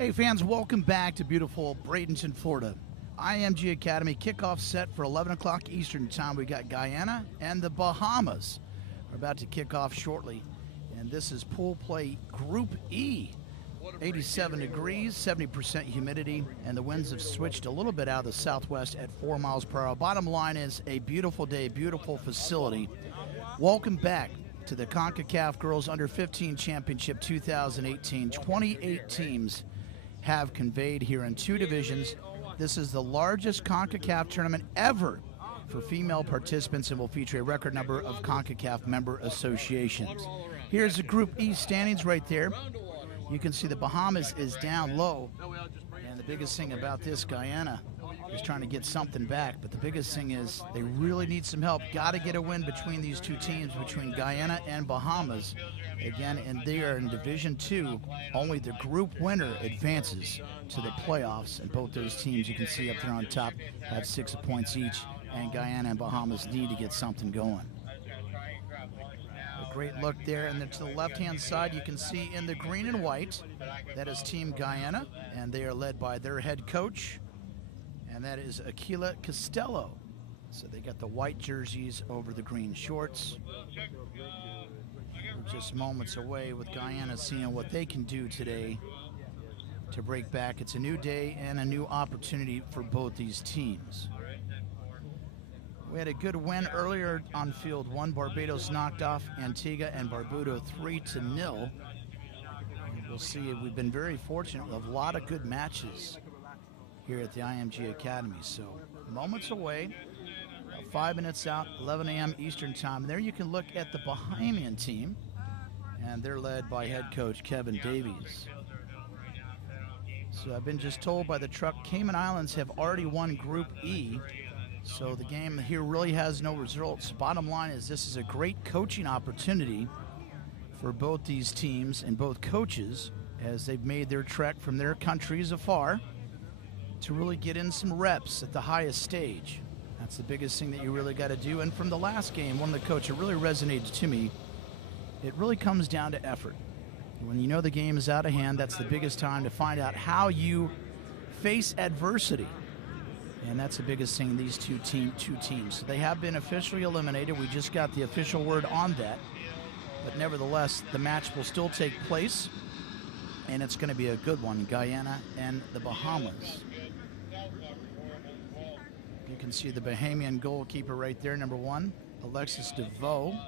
Hey fans, welcome back to beautiful Bradenton, Florida. IMG Academy kickoff set for 11 o'clock Eastern time. We got Guyana and the Bahamas are about to kick off shortly. And this is pool play Group E. 87 degrees, 70% humidity, and the winds have switched a little bit out of the southwest at 4 miles per hour. Bottom line is a beautiful day, beautiful facility. Welcome back to the Concacaf Girls Under-15 Championship 2018. 28 teams have conveyed here in 2 divisions. This is the largest CONCACAF tournament ever for female participants and will feature a record number of CONCACAF member associations. Here's the Group E standings right there. You can see the Bahamas is down low, and the biggest thing about this, Guyana is trying to get something back, but the biggest thing is they really need some help. Got to get a win between these 2 teams, between Guyana and Bahamas. Again, and they are in Division 2. Only the group winner advances to the playoffs, and both those teams you can see up there on top have 6 points each, and Guyana and Bahamas need to get something going. A great look there, and then to the left-hand side you can see in the green and white, that is Team Guyana, and they are led by their head coach, and that is Aquila Costello. So they got the white jerseys over the green shorts. We're just moments away with Guyana seeing what they can do today to break back. It's a new day and a new opportunity for both these teams. We had a good win earlier on field 1. Barbados knocked off Antigua and Barbuda 3-0. We'll see. We've been very fortunate with a lot of good matches here at the IMG Academy. So moments away, 5 minutes out, 11 a.m. Eastern time. And there you can look at the Bahamian team, and they're led by head coach Kevin Davies. So I've been just told by the truck, Cayman Islands have already won Group E. So the game here really has no results. Bottom line is this is a great coaching opportunity for both these teams and both coaches as they've made their trek from their countries afar to really get in some reps at the highest stage. That's the biggest thing that you really got to do. And from the last game, one of the coaches really resonated to me. It really comes down to effort. When you know the game is out of hand, that's the biggest time to find out how you face adversity. And that's the biggest thing in these two teams. So they have been officially eliminated. We just got the official word on that. But nevertheless, the match will still take place, and it's going to be a good one, Guyana and the Bahamas. You can see the Bahamian goalkeeper right there, number 1, Alexis DeVoe,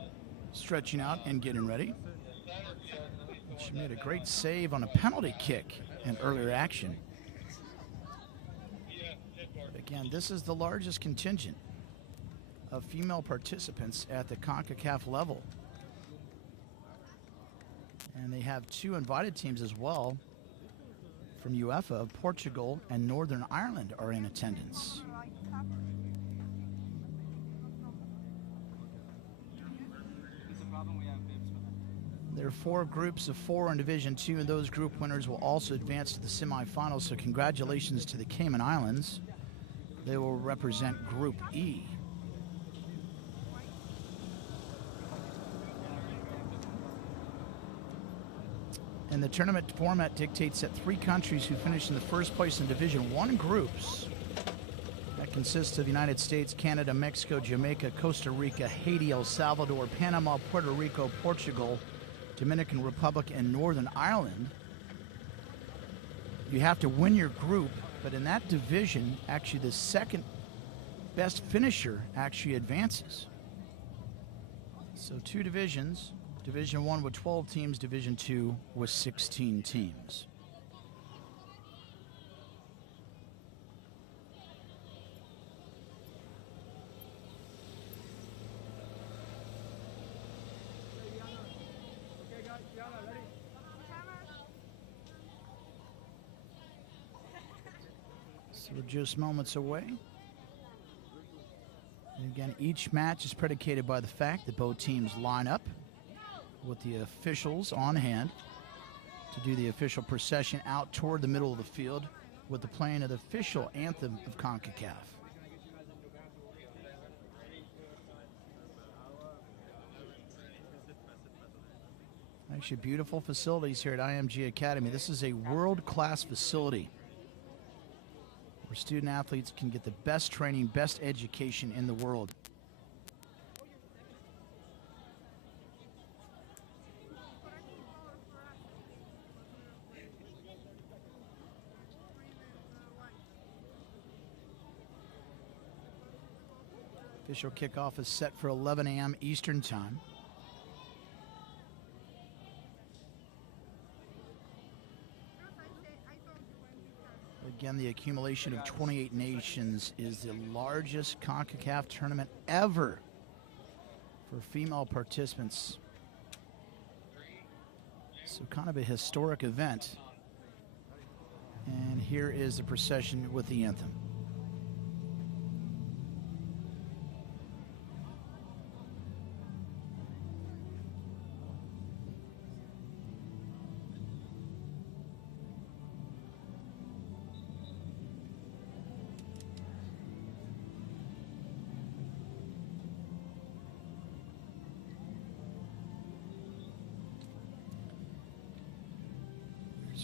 stretching out and getting ready. She made a great save on a penalty kick in earlier action. Again, this is the largest contingent of female participants at the CONCACAF level. And they have 2 invited teams as well from UEFA. Portugal and Northern Ireland are in attendance. There are 4 groups of 4 in Division 2, and those group winners will also advance to the semifinals. So congratulations to the Cayman Islands. They will represent Group E. And the tournament format dictates that 3 countries who finish in the first place in Division 1 groups, that consists of the United States, Canada, Mexico, Jamaica, Costa Rica, Haiti, El Salvador, Panama, Puerto Rico, Portugal, Dominican Republic, and Northern Ireland. You have to win your group, but in that division, actually the second best finisher actually advances. So 2 divisions. Division 1 with 12 teams, Division 2 with 16 teams. So we're just moments away. And again, each match is predicated by the fact that both teams line up with the officials on hand to do the official procession out toward the middle of the field with the playing of the official anthem of CONCACAF. Actually, beautiful facilities here at IMG Academy. This is a world-class facility where student athletes can get the best training, best education in the world. Official kickoff is set for 11 a.m. Eastern Time. Again, the accumulation of 28 nations is the largest Concacaf tournament ever for female participants. So kind of a historic event. And here is the procession with the anthem.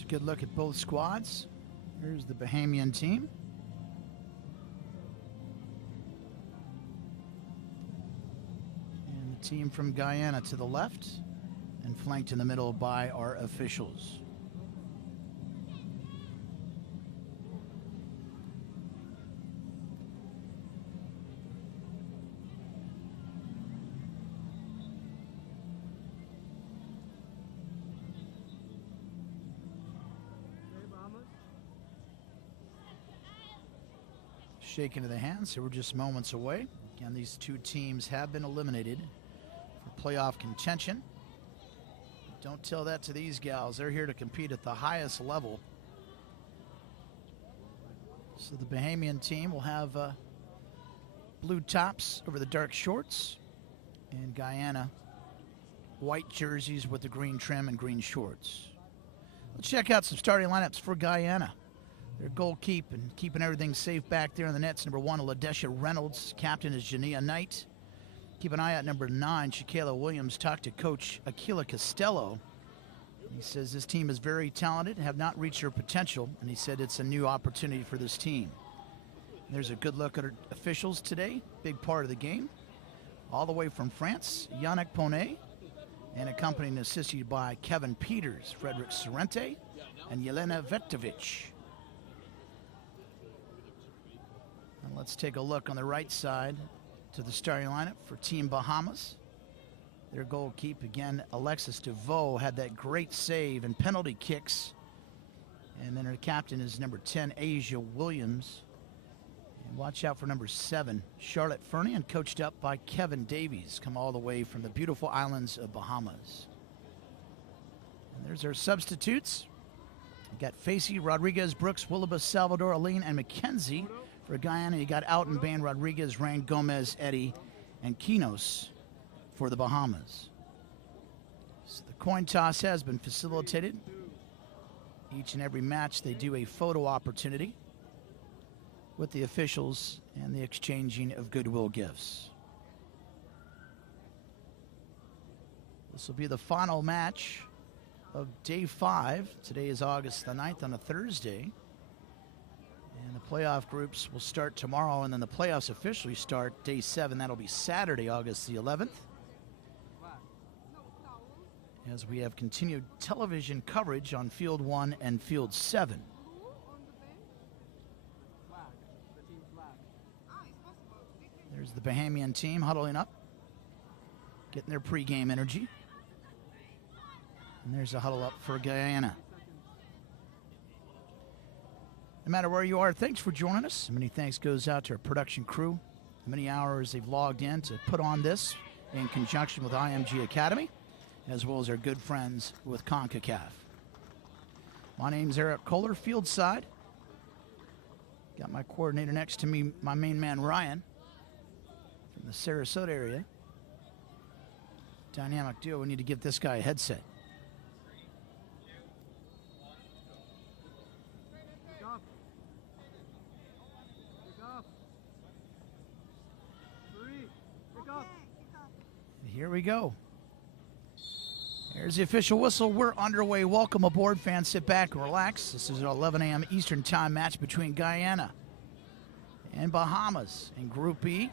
Good look at both squads. Here's the Bahamian team. And the team from Guyana to the left, and flanked in the middle by our officials. Shaking of the hands, so we're just moments away. Again, these two teams have been eliminated for playoff contention. Don't tell that to these gals. They're here to compete at the highest level. So the Bahamian team will have blue tops over the dark shorts, and Guyana white jerseys with the green trim and green shorts. Let's check out some starting lineups for Guyana. Their goalkeeping, keeping everything safe back there in the nets. Number 1, LaDesha Reynolds. Captain is Jania Knight. Keep an eye out number 9, Shaquela Williams. Talked to Coach Aquila Costello. He says this team is very talented, have not reached their potential, and he said it's a new opportunity for this team. And there's a good look at our officials today, big part of the game. All the way from France, Yannick Ponet, and accompanied and assisted by Kevin Peters, Frederick Sorrente, and Yelena Vektovic. And let's take a look on the right side to the starting lineup for Team Bahamas. Their goalkeeper, again, Alexis DeVoe, had that great save and penalty kicks. And then her captain is number 10, Asia Williams. And watch out for number 7, Charlotte Fernie, and coached up by Kevin Davies, come all the way from the beautiful islands of Bahamas. And there's our substitutes. We got Facey, Rodriguez, Brooks, Willibus, Salvador, Aline, and McKenzie. For Guyana, you got Outen, Bain, Rodriguez, Rain, Gomez, Eddie, and Quinos for the Bahamas. So the coin toss has been facilitated. Each and every match, they do a photo opportunity with the officials and the exchanging of goodwill gifts. This will be the final match of Day 5. Today is August the 9th on a Thursday. And the playoff groups will start tomorrow, and then the playoffs officially start Day 7. That'll be Saturday, August the 11th. As we have continued television coverage on Field 1 and Field 7. There's the Bahamian team huddling up, getting their pregame energy. And there's a huddle up for Guyana. No matter where you are, thanks for joining us. Many thanks goes out to our production crew. Many hours they've logged in to put on this in conjunction with IMG Academy, as well as our good friends with Concacaf. My name's Eric Kohler, field side. Got my coordinator next to me, my main man Ryan from the Sarasota area. Dynamic duo, we need to give this guy a headset. Here we go. There's the official whistle. We're underway. Welcome aboard, fans. Sit back and relax. This is an 11 a.m. Eastern Time match between Guyana and Bahamas in Group B.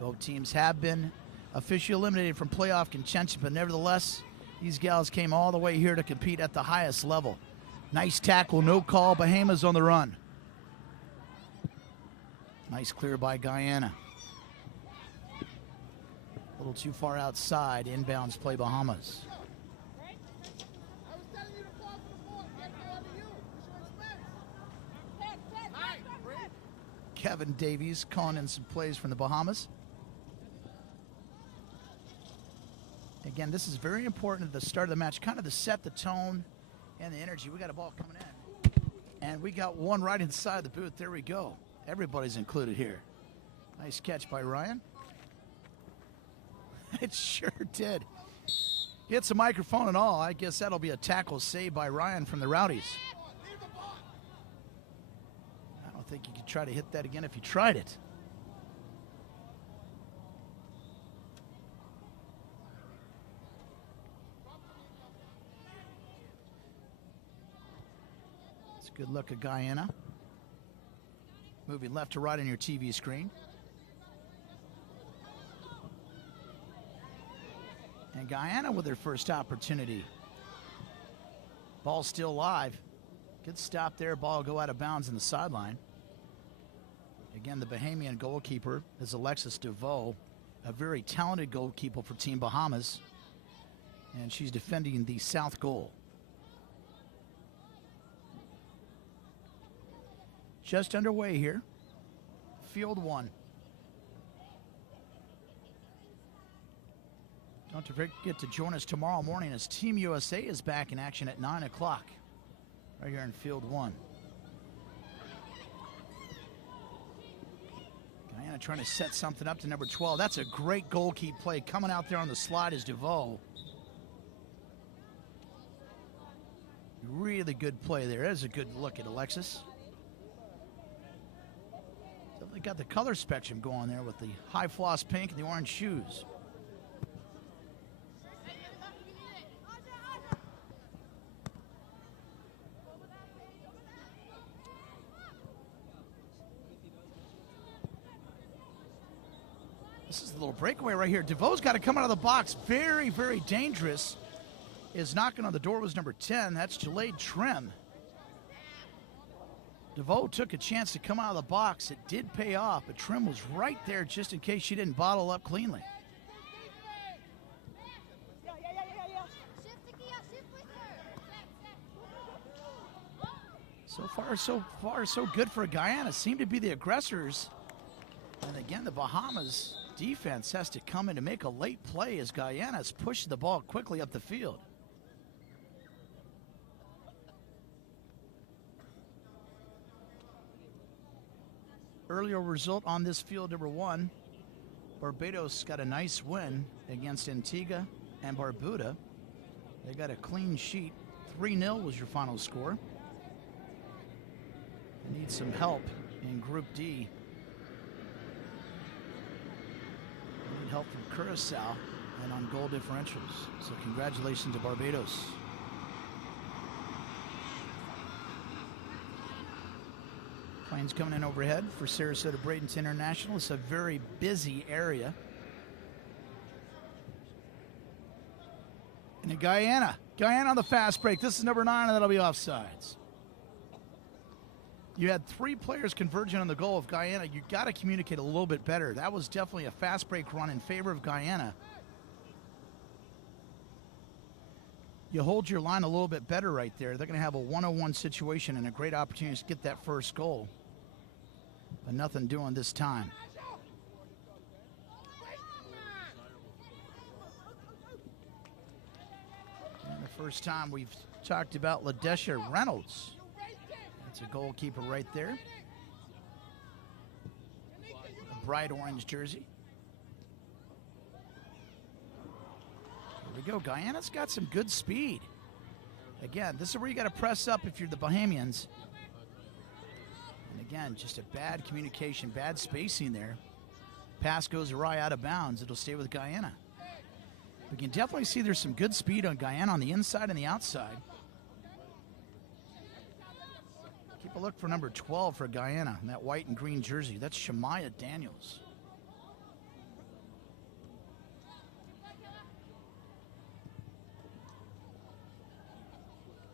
Both teams have been officially eliminated from playoff contention, but nevertheless, these gals came all the way here to compete at the highest level. Nice tackle, no call. Bahamas on the run. Nice clear by Guyana. A little too far outside. Inbounds play Bahamas. Kevin Davies calling in some plays from the Bahamas. Again, this is very important at the start of the match, kind of to set the tone and the energy. We got a ball coming in, and we got one right inside the booth. There we go. Everybody's included here. Nice catch by Ryan. It sure did. Hits a microphone and all. I guess that'll be a tackle saved by Ryan from the Rowdies. I don't think you could try to hit that again if you tried it. It's a good look at Guyana. Moving left to right on your TV screen. And Guyana with their first opportunity. Ball still live. Good stop there. Ball will go out of bounds in the sideline. Again, the Bahamian goalkeeper is Alexis DeVoe, a very talented goalkeeper for Team Bahamas. And she's defending the south goal. Just underway here. Field 1. Don't forget to join us tomorrow morning as Team USA is back in action at 9 o'clock. Right here in Field 1. Guyana trying to set something up to number 12. That's a great goalkeeper play. Coming out there on the slide is DeVoe. Really good play there. There's a good look at Alexis. Definitely got the color spectrum going there with the high floss pink and the orange shoes. This is a little breakaway right here. DeVoe's got to come out of the box. Very, very dangerous. Is knocking on the door was number 10. That's Jalaid Trim. DeVoe took a chance to come out of the box. It did pay off, but Trim was right there just in case she didn't bottle up cleanly. So far, so good for Guyana. Seem to be the aggressors. And again, the Bahamas defense has to come in to make a late play as Guyana's pushing the ball quickly up the field. Earlier result on this field, number 1, Barbados got a nice win against Antigua and Barbuda. They got a clean sheet. 3-0 was your final score. They need some help in Group D. They need help from Curacao and on goal differentials. So congratulations to Barbados. Planes coming in overhead for Sarasota Bradenton International. It's a very busy area. And Guyana on the fast break. This is number 9, and that'll be offsides. You had 3 players converging on the goal of Guyana. You got to communicate a little bit better. That was definitely a fast break run in favor of Guyana. You hold your line a little bit better right there. They're going to have a 1-on-1 situation and a great opportunity to get that first goal. But nothing doing this time. And the first time we've talked about LaDesha Reynolds. That's a goalkeeper right there. A bright orange jersey. Here we go. Guyana's got some good speed. Again, this is where you got to press up if you're the Bahamians. And again, just a bad communication, bad spacing there. Pass goes awry out of bounds. It'll stay with Guyana. We can definitely see there's some good speed on Guyana on the inside and the outside. Keep a look for number 12 for Guyana in that white and green jersey. That's Shemaya Daniels.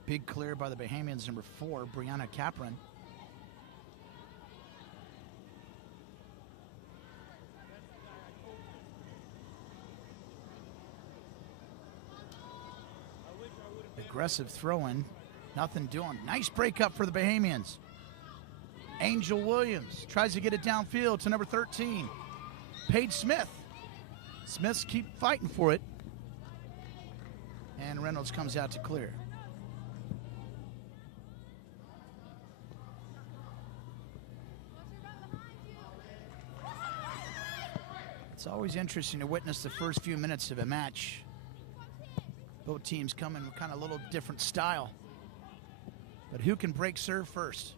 Big clear by the Bahamians, number 4, Brianna Capron. Aggressive throw-in. Nothing doing. Nice break up for the Bahamians. Angel Williams tries to get it downfield to number 13, Paige Smith. Smiths keep fighting for it. And Reynolds comes out to clear. It's always interesting to witness the first few minutes of a match. Both teams come in with kind of a little different style. But who can break serve first?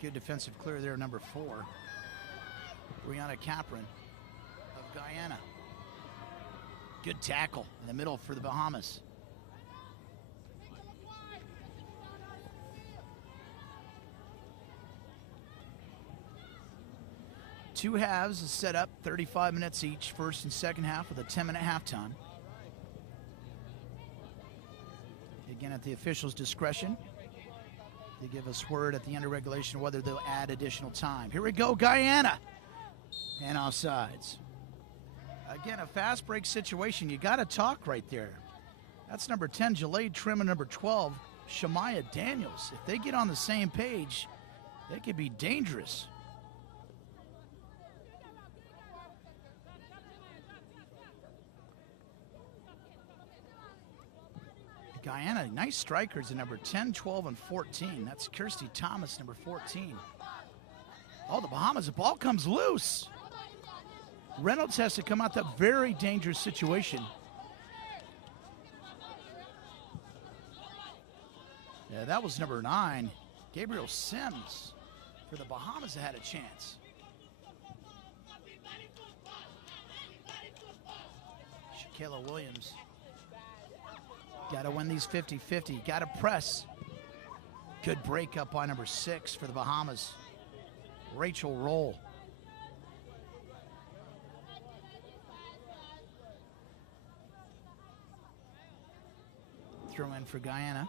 Good defensive clear there, number 4. Brianna Capron of Guyana. Good tackle in the middle for the Bahamas. Two halves is set up, 35 minutes each, first and second half with a 10-minute halftime. Again, at the officials' discretion, they give us word at the end of regulation whether they'll add additional time. Here we go, Guyana, and offsides. Again, a fast break situation. You got to talk right there. That's number 10, Jalaid Trim, and number 12, Shemaya Daniels. If they get on the same page, they could be dangerous. Guyana, nice strikers at number 10, 12, and 14. That's Kirsty Thomas, number 14. Oh, the Bahamas, the ball comes loose. Reynolds has to come out that very dangerous situation. Yeah, that was number 9, Gabriel Sims. For the Bahamas that had a chance. Shaquilla Williams. Got to win these 50-50. Got to press. Good break up by number 6 for the Bahamas. Rachel Roll. Throw in for Guyana.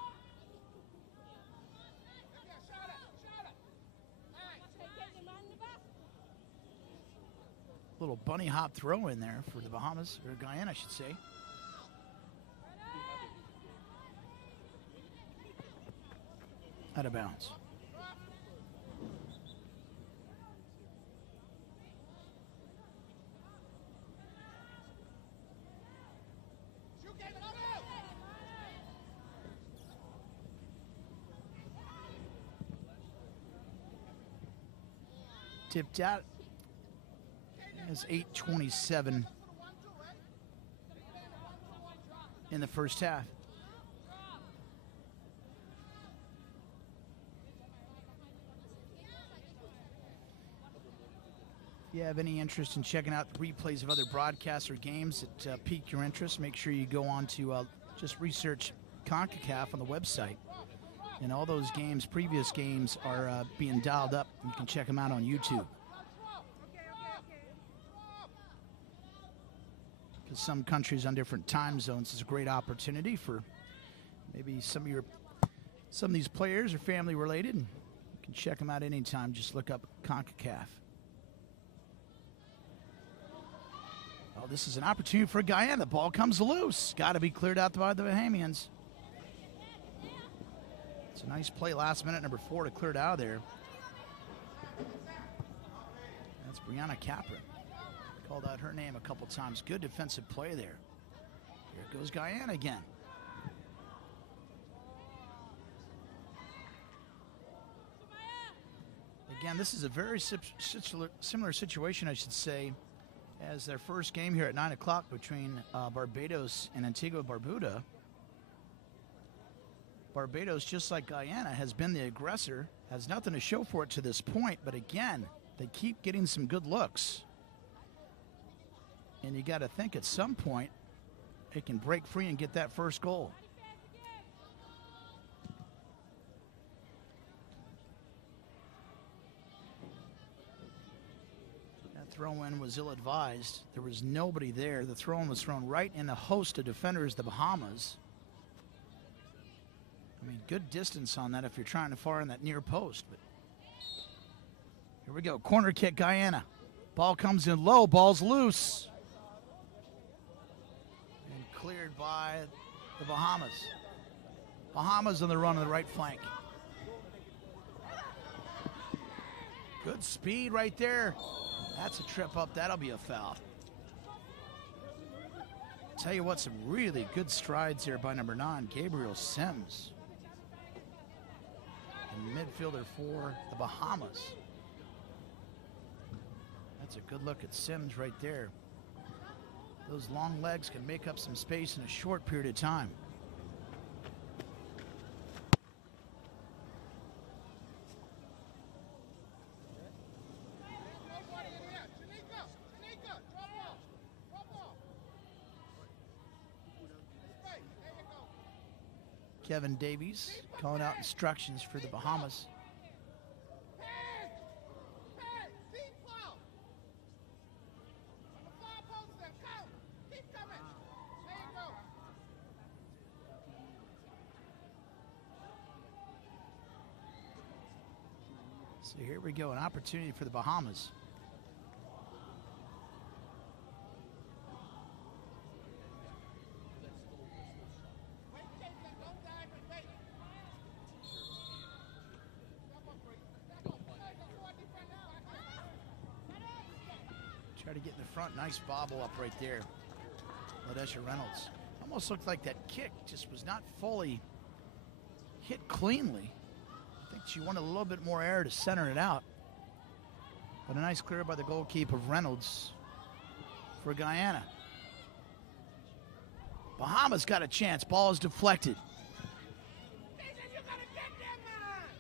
Little bunny hop throw in there for the Bahamas, or Guyana, I should say. Out of bounds. Tipped out. It's 8:27 in the first half. If you have any interest in checking out replays of other broadcasts or games that pique your interest, make sure you go on to just research Concacaf on the website. And all those games, previous games, are being dialed up. You can check them out on YouTube. Because some countries on different time zones is a great opportunity for maybe some of these players are family related. And you can check them out anytime. Just look up Concacaf. Oh, this is an opportunity for Guyana. The ball comes loose. Got to be cleared out by the Bahamians. It's a nice play last minute, number 4, to clear it out of there. That's Brianna Capron. Called out her name a couple times. Good defensive play there. Here goes Guyana again. Again, this is a very similar situation, I should say, as their first game here at 9 o'clock between Barbados and Antigua Barbuda. Barbados, just like Guyana, has been the aggressor, has nothing to show for it to this point, but again, they keep getting some good looks. And you got to think at some point it can break free and get that first goal. That throw-in was ill-advised. There was nobody there. The throw-in was thrown right in the host of defenders, the Bahamas. I mean, good distance on that if you're trying to fire in that near post. But here we go. Corner kick, Guyana. Ball comes in low. Ball's loose. And cleared by the Bahamas. Bahamas on the run on the right flank. Good speed right there. That's a trip up. That'll be a foul. Tell you what, some really good strides here by number 9, Gabby Sims. Midfielder for the Bahamas. That's a good look at Sims right there. Those long legs can make up some space in a short period of time. Kevin Davies calling out instructions for the Bahamas. So here we go, an opportunity for the Bahamas. Try to get in the front. Nice bobble up right there. Ladesha Reynolds. Almost looked like that kick just was not fully hit cleanly. I think she wanted a little bit more air to center it out. But a nice clear by the goalkeeper of Reynolds for Guyana. Bahamas got a chance. Ball is deflected.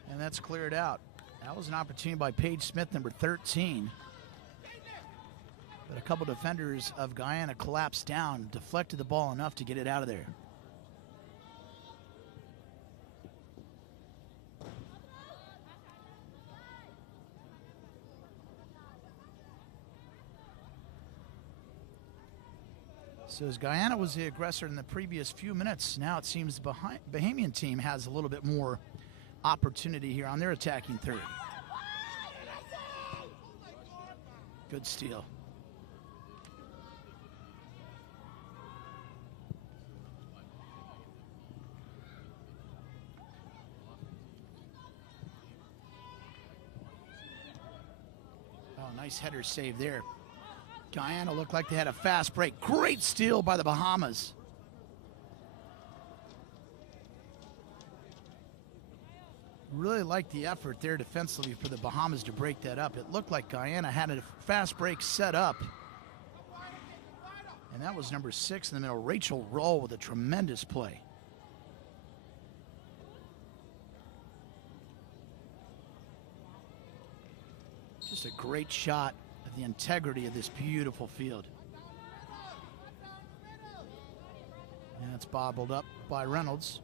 And that's cleared out. That was an opportunity by Paige Smith, number 13. But a couple defenders of Guyana collapsed down, deflected the ball enough to get it out of there. So as Guyana was the aggressor in the previous few minutes, now it seems the Bahamian team has a little bit more opportunity here on their attacking third. Good steal. Nice header save there. Guyana looked like they had a fast break. Great steal by the Bahamas. Really liked the effort there defensively for the Bahamas to break that up. It looked like Guyana had a fast break set up. And that was number 6 in the middle, Rachel Roll, with a tremendous play. Just a great shot of the integrity of this beautiful field. And it's bobbled up by Reynolds.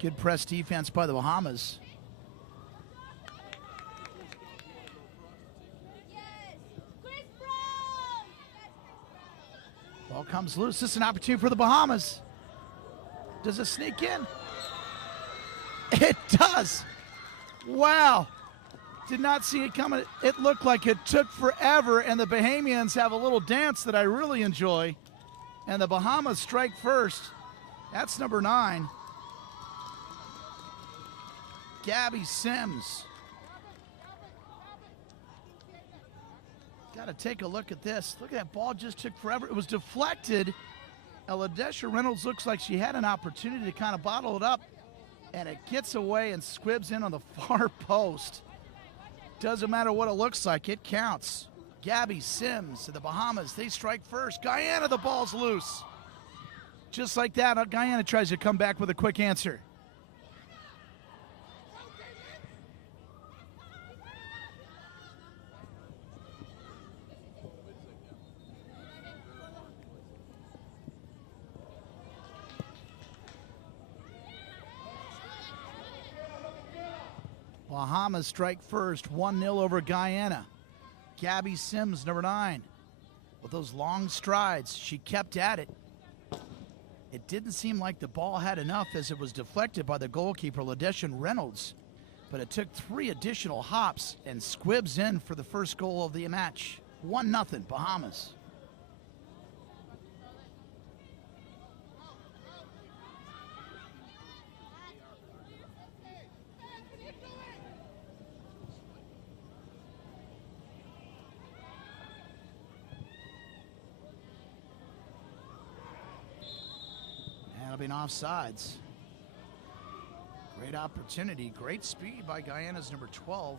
Good press defense by the Bahamas. Ball comes loose. This is an opportunity for the Bahamas. Does it sneak in? It does. Wow. Did not see it coming. It looked like it took forever, and the Bahamians have a little dance that I really enjoy. And the Bahamas strike first. That's number 9. Gabby Sims. Got to take a look at this. Look at that ball, just took forever. It was deflected. Ladesha Reynolds looks like she had an opportunity to kind of bottle it up, and it gets away and squibs in on the far post. Doesn't matter what it looks like, it counts. Gabby Sims to the Bahamas, they strike first. Guyana, the ball's loose. Just like that, Guyana tries to come back with a quick answer. Bahamas strike first, 1-0 over Guyana. Gabby Sims, number 9. With those long strides, she kept at it. It didn't seem like the ball had enough as it was deflected by the goalkeeper, Ladeshan Reynolds. But it took 3 additional hops and squibs in for the first goal of the match. 1-0 Bahamas. That'll be an offsides. Great opportunity, great speed by Guyana's number 12,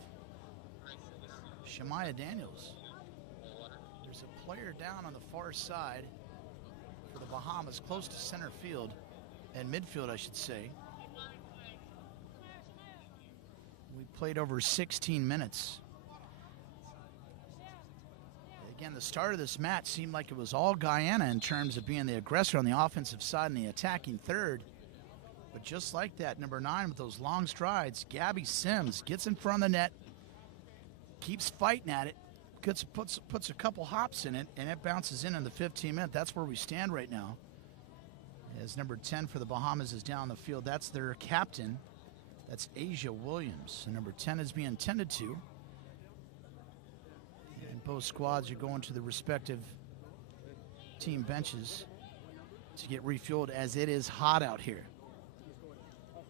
Shemaya Daniels. There's a player down on the far side for the Bahamas, close to center field, and midfield, I should say. We played over 16 minutes. Again, the start of this match seemed like it was all Guyana in terms of being the aggressor on the offensive side and the attacking third. But just like that, number 9 with those long strides, Gabby Sims gets in front of the net, keeps fighting at it, puts a couple hops in it, and it bounces in the 15 minute. That's where we stand right now. As number 10 for the Bahamas is down the field, that's their captain. That's Asia Williams. And number 10 is being tended to. And both squads are going to the respective team benches to get refueled as it is hot out here.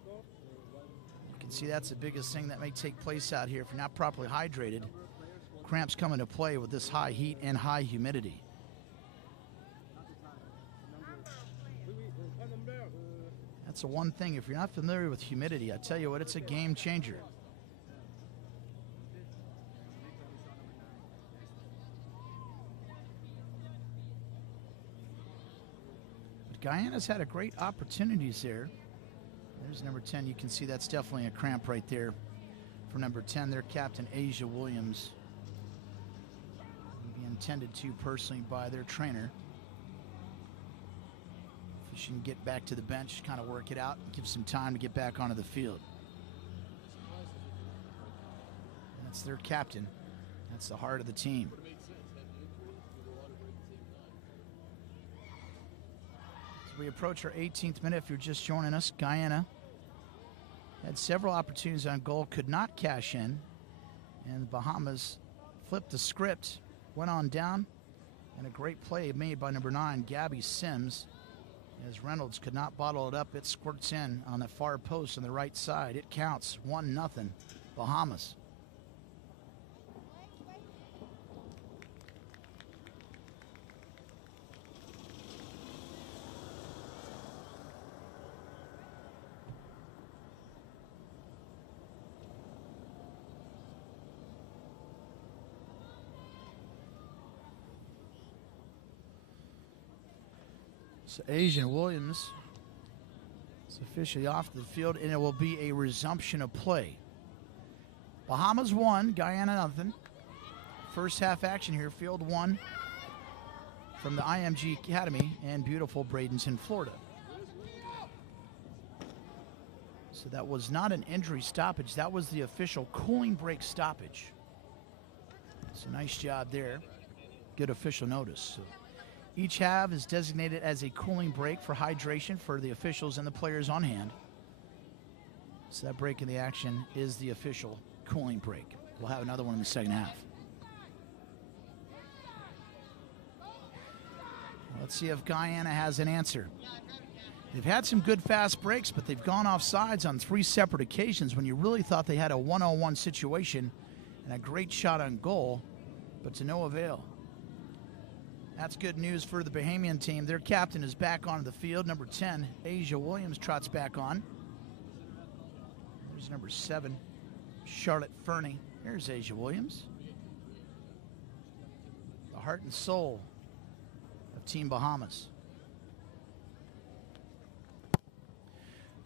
You can see that's the biggest thing that may take place out here if you're not properly hydrated. Cramps come into play with this high heat and high humidity. That's the one thing, if you're not familiar with humidity, I tell you what, it's a game changer. But Guyana's had a great opportunities there. There's number 10. You can see that's definitely a cramp right there for number 10, their captain, Asia Williams. Being tended to personally by their trainer. If she can get back to the bench, kind of work it out, give some time to get back onto the field. That's their captain. That's the heart of the team. As we approach our 18th minute, if you're just joining us, Guyana had several opportunities on goal, could not cash in, and the Bahamas flipped the script, went on down, and a great play made by number 9, Gabby Sims, as Reynolds could not bottle it up. It squirts in on the far post on the right side. It counts 1-0 Bahamas. So Asian Williams is officially off the field, and it will be a resumption of play. Bahamas 1, Guyana 0. First half action here, field 1 from the IMG Academy in beautiful Bradenton, Florida. So that was not an injury stoppage. That was the official cooling break stoppage. So nice job there. Good official notice. So each half is designated as a cooling break for hydration for the officials and the players on hand. So that break in the action is the official cooling break. We'll have another one in the second half. Let's see if Guyana has an answer. They've had some good fast breaks, but they've gone off sides on 3 separate occasions when you really thought they had a 1-on-1 situation and a great shot on goal, but to no avail. That's good news for the Bahamian team. Their captain is back onto the field. Number 10, Asia Williams, trots back on. There's number 7, Charlotte Fernie. Here's Asia Williams. The heart and soul of Team Bahamas.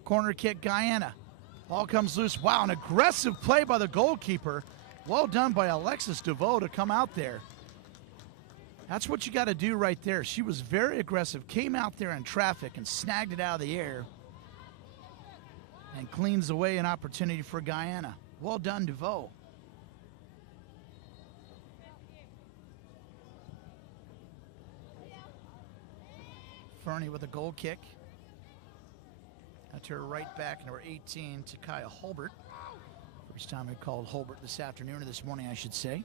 Corner kick, Guyana. Ball comes loose. Wow, an aggressive play by the goalkeeper. Well done by Alexis DeVoe to come out there. That's what you got to do right there. She was very aggressive, came out there in traffic and snagged it out of the air and cleans away an opportunity for Guyana. Well done, DeVoe. Fernie with a goal kick. That's her right back, number 18, Takaya Holbert. First time we called Holbert this afternoon, or this morning, I should say.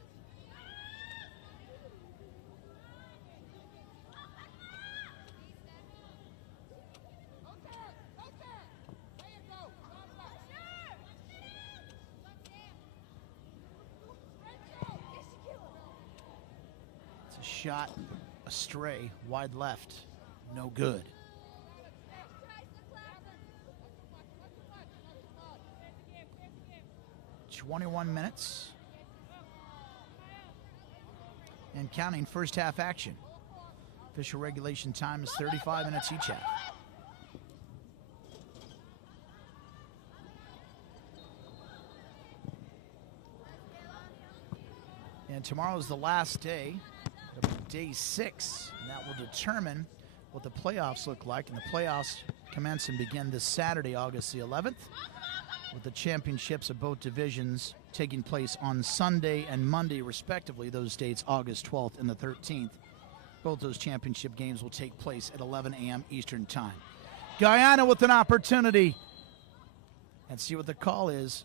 It's a shot astray, wide left, no good. 21 minutes and counting first half action. Official regulation time is 35 minutes each half. And tomorrow is the last day, day 6, and that will determine what the playoffs look like. And the playoffs commence and begin this Saturday, August the 11th. With the championships of both divisions taking place on Sunday and Monday, respectively, those dates, August 12th and the 13th. Both those championship games will take place at 11 a.m. Eastern Time. Guyana with an opportunity. And see what the call is.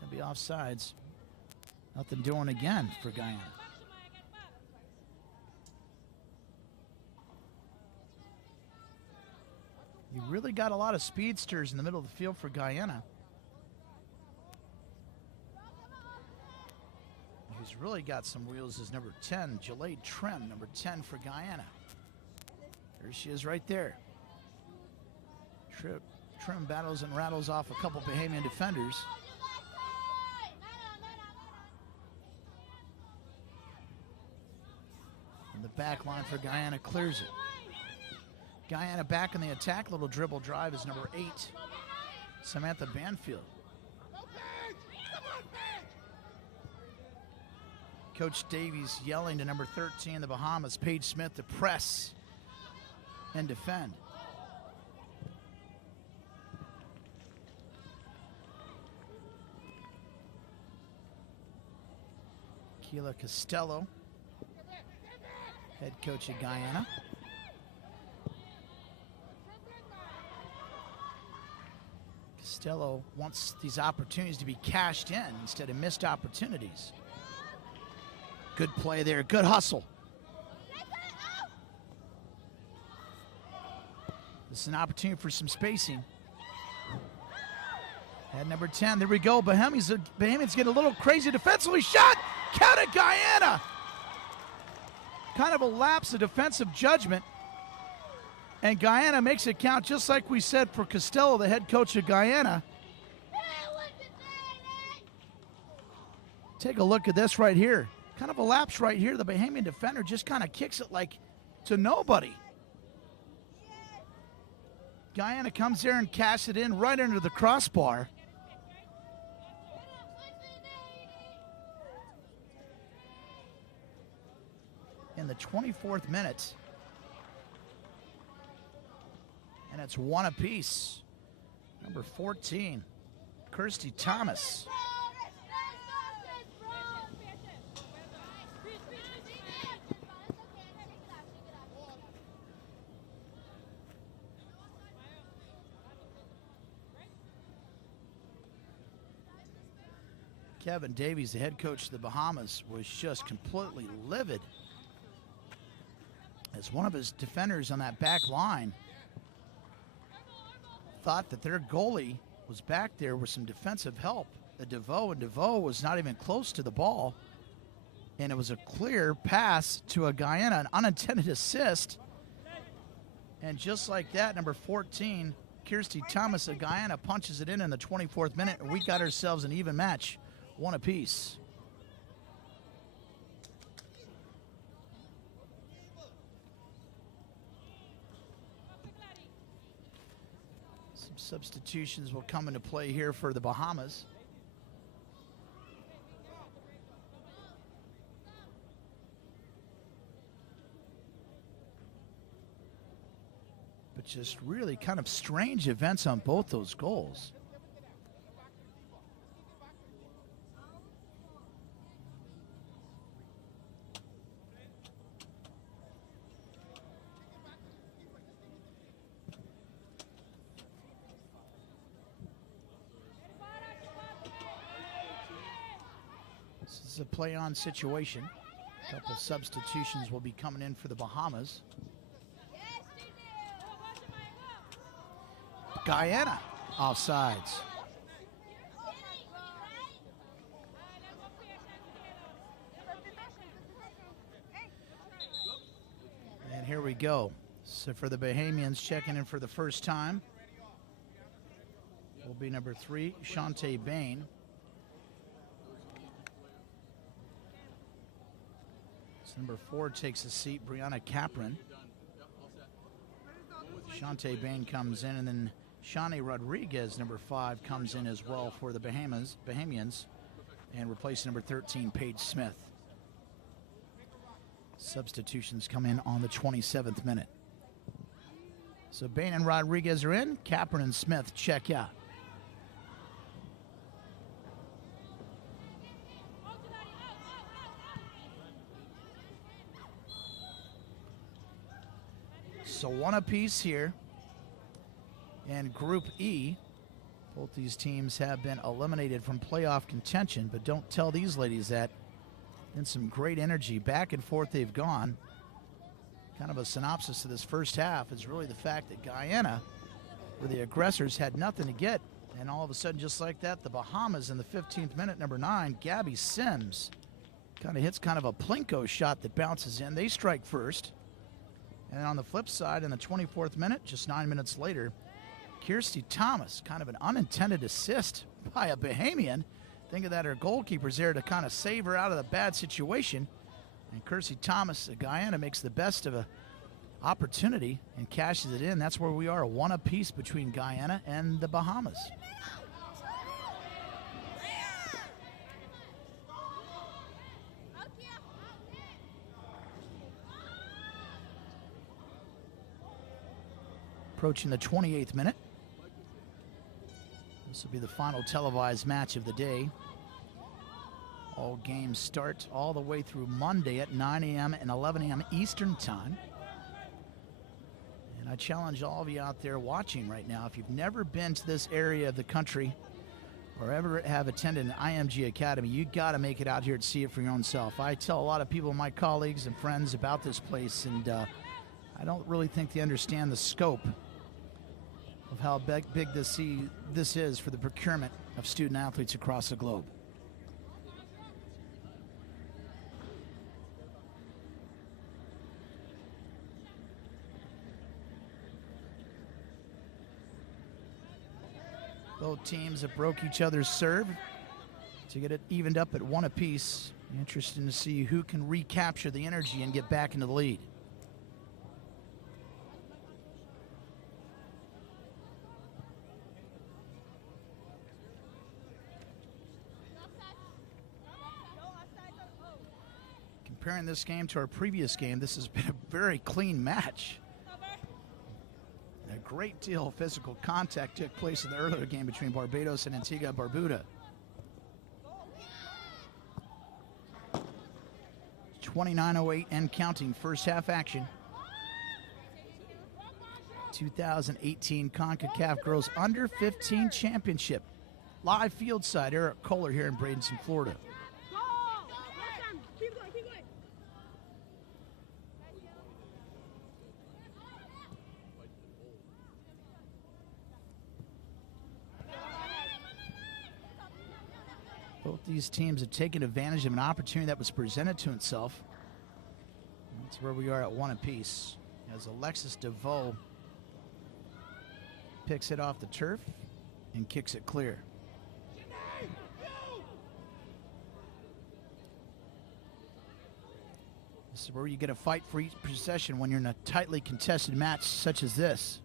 It'll be offsides. Nothing doing again for Guyana. You really got a lot of speedsters in the middle of the field for Guyana. Who's really got some wheels is number 10, Jaleid Trim, number 10 for Guyana. There she is right there. Trim battles and rattles off a couple Bahamian defenders. And the back line for Guyana clears it. Guyana back in the attack. Little dribble drive is number 8, Samantha Banfield. Coach Davies yelling to number 13, the Bahamas, Paige Smith, to press and defend. Keila Costello, head coach of Guyana. Costello wants these opportunities to be cashed in instead of missed opportunities. Good play there, good hustle. This is an opportunity for some spacing. At number 10, there we go. Bahamians get a little crazy defensively. Shot! Counted Guyana! Kind of a lapse of defensive judgment. And Guyana makes it count, just like we said for Costello, the head coach of Guyana. Take a look at this right here. Kind of a lapse right here. The Bahamian defender just kind of kicks it like to nobody. Guyana comes there and casts it in right under the crossbar. In the 24th minute. And it's one apiece. Number 14, Kirsty Thomas. Kevin Davies, the head coach of the Bahamas, was just completely livid as one of his defenders on that back line thought that their goalie was back there with some defensive help. DeVoe was not even close to the ball, and it was a clear pass to a Guyana, an unintended assist. And just like that, number 14, Kirsty Thomas of Guyana, punches it in the 24th minute, and we got ourselves an even match, one apiece. Some substitutions will come into play here for the Bahamas. But just really kind of strange events on both those goals. This is a play-on situation. A couple substitutions will be coming in for the Bahamas. Guyana offsides. And here we go. So for the Bahamians checking in for the first time will be number 3, Shante Bain. So number 4 takes a seat, Brianna Capron. Shante Bain comes in, and then Shani Rodriguez, number 5, comes in as well for the Bahamians, and replacing number 13, Paige Smith. Substitutions come in on the 27th minute. So Bain and Rodriguez are in. Capron and Smith check out. So one apiece here. And Group E, both these teams have been eliminated from playoff contention, but don't tell these ladies that. And some great energy. Back and forth they've gone. Kind of a synopsis of this first half is really the fact that Guyana, where the aggressors had nothing to get, and all of a sudden, just like that, the Bahamas in the 15th minute, number 9, Gabby Sims, kind of hits kind of a plinko shot that bounces in. They strike first. And on the flip side, in the 24th minute, just 9 minutes later, Kirsty Thomas, kind of an unintended assist by a Bahamian. Think of that, her goalkeeper's there to kind of save her out of the bad situation. And Kirsty Thomas, Guyana, makes the best of a opportunity and cashes it in. That's where we are, a one apiece between Guyana and the Bahamas. Approaching the 28th minute. This will be the final televised match of the day. All games start all the way through Monday at 9 a.m. and 11 a.m. Eastern Time. And I challenge all of you out there watching right now, if you've never been to this area of the country or ever have attended an IMG Academy, you got to make it out here to see it for your own self. I tell a lot of people, my colleagues and friends, about this place, and I don't really think they understand the scope of how big this is for the procurement of student athletes across the globe. Both teams have broke each other's serve to get it evened up at one apiece. Interesting to see who can recapture the energy and get back into the lead. Comparing this game to our previous game, this has been a very clean match. A great deal of physical contact took place in the earlier game between Barbados and Antigua and Barbuda. 29:08 and counting, first half action. 2018 Concacaf Girls Under-15 Championship. Live field side, Eric Kohler here in Bradenton, Florida. Both these teams have taken advantage of an opportunity that was presented to itself. That's where we are at one apiece. As Alexis DeVoe picks it off the turf and kicks it clear. This is where you get a fight for each possession when you're in a tightly contested match such as this.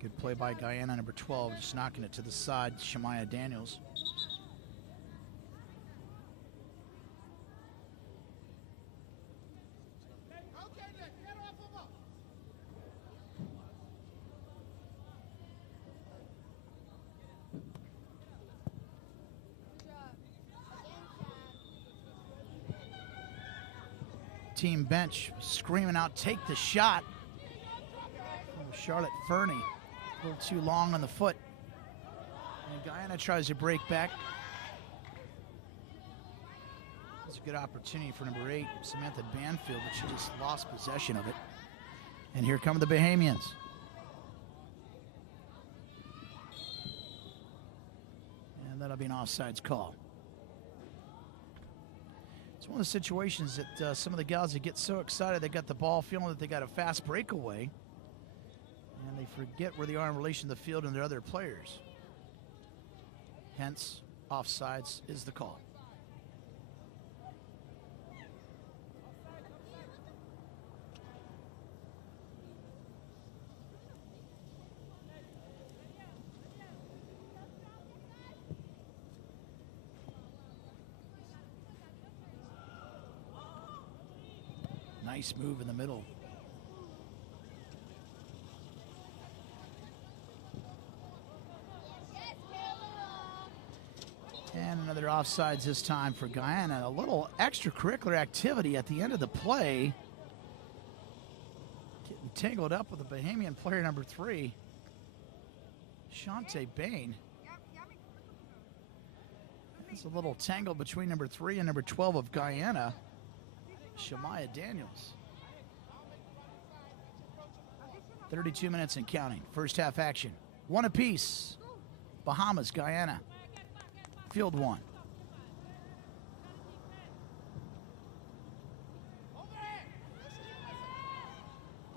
Good play by Guyana, number 12, just knocking it to the side, Shemaya Daniels. Team bench screaming out, take the shot. Oh, Charlotte Fernie, a little too long on the foot. And Guyana tries to break back. It's a good opportunity for number 8, Samantha Banfield, but she just lost possession of it. And here come the Bahamians. And that'll be an offsides call. It's one of the situations that some of the gals that get so excited they got the ball, feeling that they got a fast breakaway, and they forget where they are in relation to the field and their other players. Hence, offsides is the call. Nice move in the middle. And another offsides this time for Guyana. A little extracurricular activity at the end of the play. Getting tangled up with the Bahamian player number 3, Shantae Bain. There's a little tangle between number 3 and number 12 of Guyana, Shemaya Daniels. 32 minutes and counting. First half action. One apiece. Bahamas, Guyana. Field 1.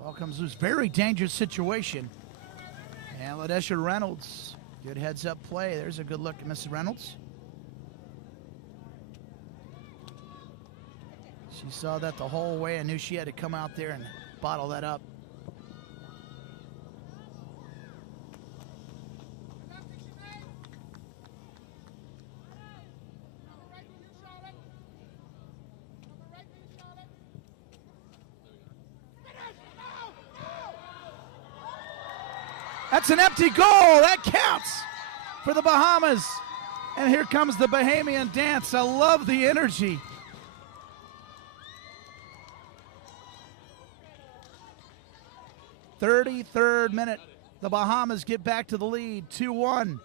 Ball comes loose. Very dangerous situation. And Ladesha Reynolds. Good heads up play. There's a good look at Mrs. Reynolds. She saw that the whole way and knew she had to come out there and bottle that up. That's an empty goal. That counts for the Bahamas. And here comes the Bahamian dance. I love the energy. .33rd minute. The Bahamas get back to the lead, 2-1.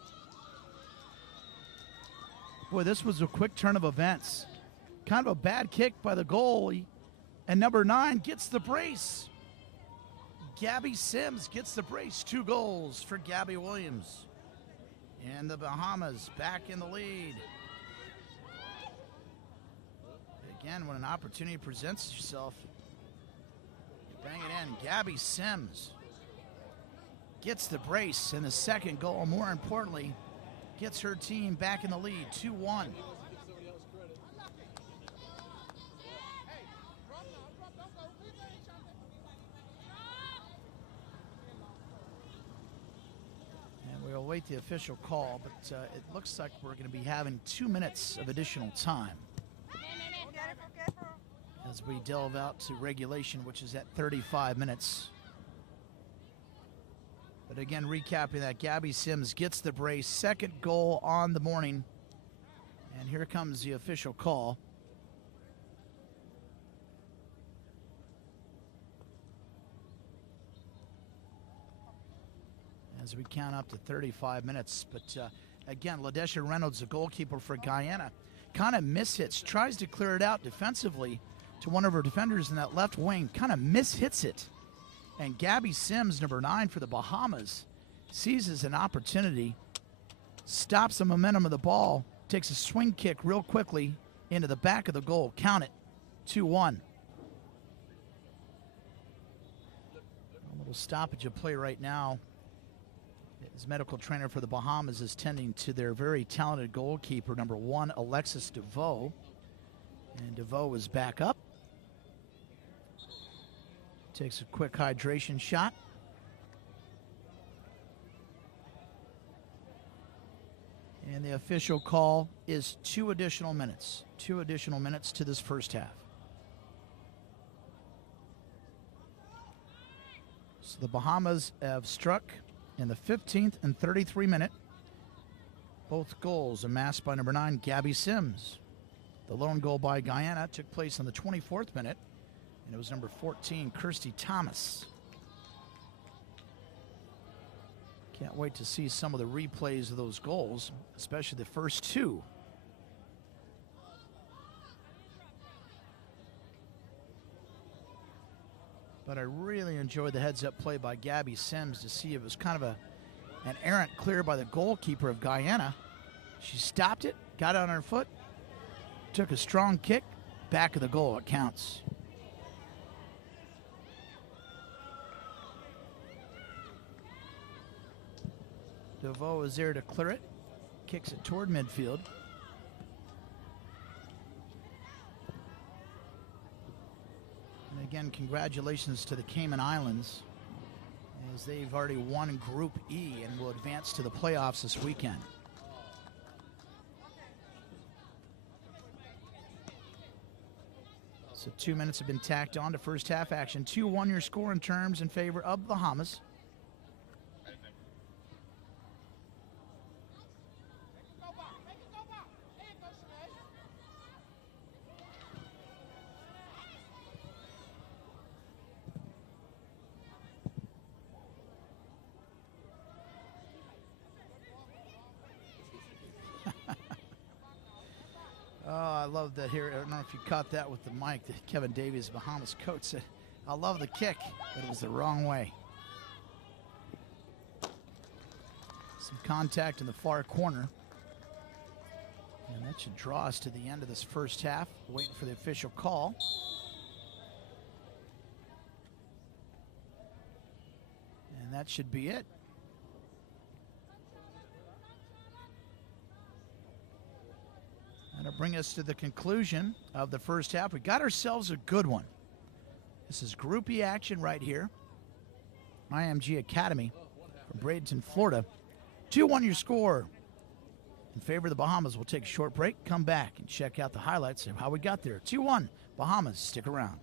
Boy, this was a quick turn of events. Kind of a bad kick by the goalie. And number 9 gets the brace. Gabby Sims gets the brace. 2 goals for Gabby Williams. And the Bahamas back in the lead. Again, when an opportunity presents itself, bang it in. Gabby Sims gets the brace and the second goal. More importantly, gets her team back in the lead, 2-1. And we'll await the official call, but it looks like we're going to be having 2 minutes of additional time as we delve out to regulation, which is at 35 minutes. But again, recapping that, Gabby Sims gets the brace, second goal on the morning. And here comes the official call. As we count up to 35 minutes. But again, Ladesha Reynolds, the goalkeeper for Guyana, kind of mishits, tries to clear it out defensively to one of her defenders in that left wing, kind of mishits it. And Gabby Sims, number 9 for the Bahamas, seizes an opportunity, stops the momentum of the ball, takes a swing kick real quickly into the back of the goal. Count it, 2-1. A little stoppage of play right now. His medical trainer for the Bahamas is tending to their very talented goalkeeper, number 1, Alexis DeVoe. And DeVoe is back up. Takes a quick hydration shot. And the official call is 2 additional minutes. 2 additional minutes to this first half. So the Bahamas have struck in the 15th and 33 minute. Both goals amassed by number 9, Gabby Sims. The lone goal by Guyana took place in the 24th minute, and it was number 14, Kirsty Thomas. Can't wait to see some of the replays of those goals, especially the first 2. But I really enjoyed the heads-up play by Gabby Sims to see it was kind of an errant clear by the goalkeeper of Guyana. She stopped it, got on her foot, took a strong kick, back of the goal. It counts. DeVoe is there to clear it, kicks it toward midfield. And again, congratulations to the Cayman Islands, as they've already won Group E and will advance to the playoffs this weekend. So 2 minutes have been tacked on to first half action. 2-1 your score in terms in favor of the Bahamas. Oh, I love that here. I don't know if you caught that with the mic. That Kevin Davies, Bahamas coach, said, I love the kick, but it was the wrong way. Some contact in the far corner. And that should draw us to the end of this first half. Waiting for the official call. And that should be it. That'll bring us to the conclusion of the first half. We got ourselves a good one. This is Group E action right here. IMG Academy from Bradenton, Florida. 2-1 your score in favor of the Bahamas. We'll take a short break, come back, and check out the highlights of how we got there. 2-1 Bahamas. Stick around.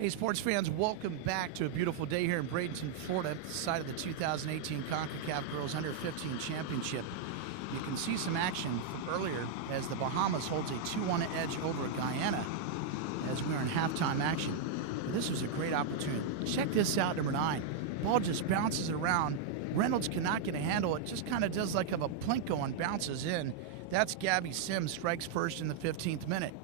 Hey, sports fans, welcome back to a beautiful day here in Bradenton, Florida, at the site of the 2018 Concacaf Girls Under-15 Championship. You can see some action from earlier as the Bahamas holds a 2-1 edge over Guyana as we are in halftime action. But this was a great opportunity. Check this out, number 9. Ball just bounces around. Reynolds cannot get a handle. It just kind of does like of a plinko and bounces in. That's Gabby Sims, strikes first in the 15th minute.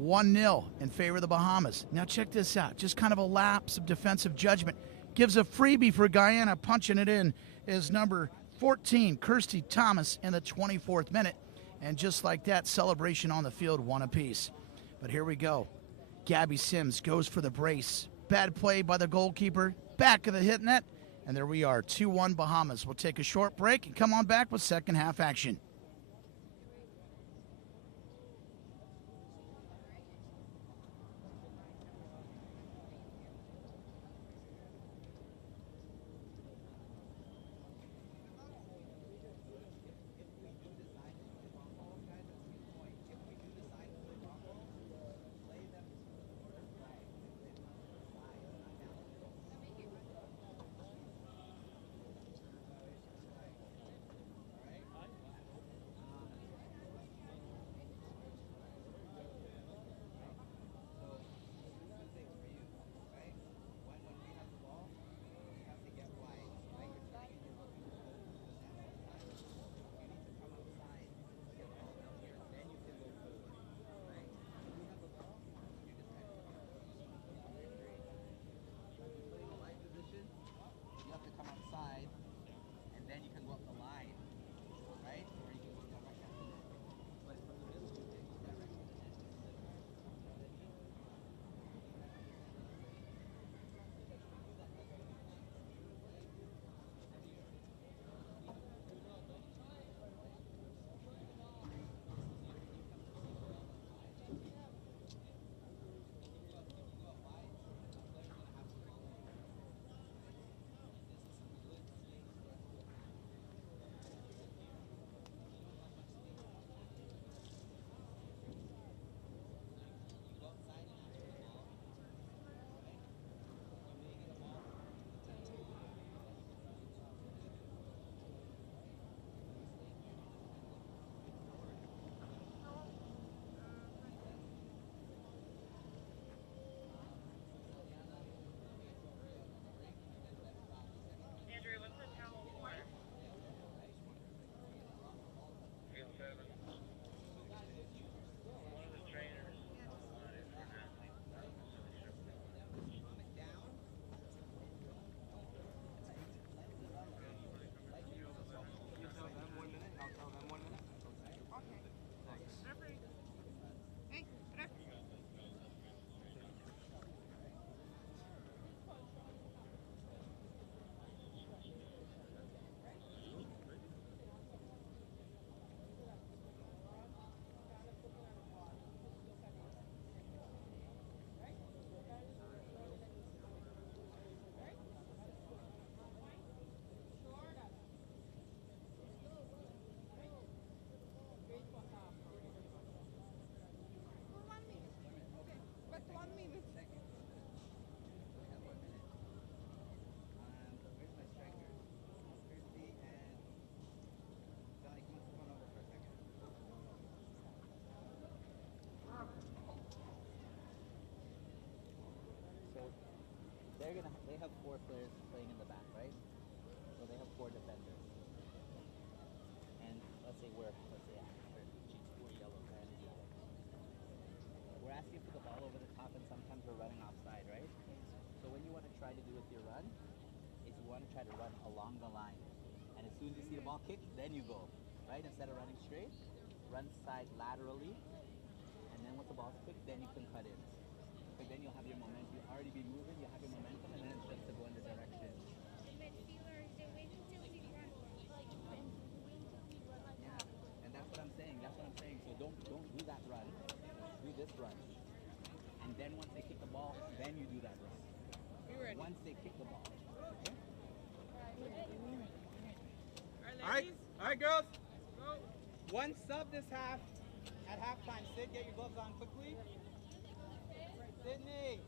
1-0 in favor of the Bahamas. Now check this out. Just kind of a lapse of defensive judgment. Gives a freebie for Guyana. Punching it in is number 14, Kirsty Thomas, in the 24th minute. And just like that, celebration on the field, one apiece. But here we go. Gabby Sims goes for the brace. Bad play by the goalkeeper. Back of the hit net. And there we are, 2-1 Bahamas. We'll take a short break and come on back with second half action. They have 4 players playing in the back, right? So they have 4 defenders. And let's say we're yellow, and yellow. We're asking for the ball over the top, and sometimes we're running offside, right? So what you want to try to do with your run is you want to try to run along the line. And as soon as you see the ball kick, then you go, right? Instead of running straight, run side laterally, and then once the ball's kicked, then you can cut in. Because then you'll have your momentum. You'll already be moving, you'll have your momentum, and then it's just to go in the direction. Yeah, and that's what I'm saying. So don't do that run. Do this run. And then once they kick the ball, then you do that run. Once they kick the ball. Okay? All right, girls. Go. One sub this half at halftime. Sid, get your gloves on quickly. Sydney.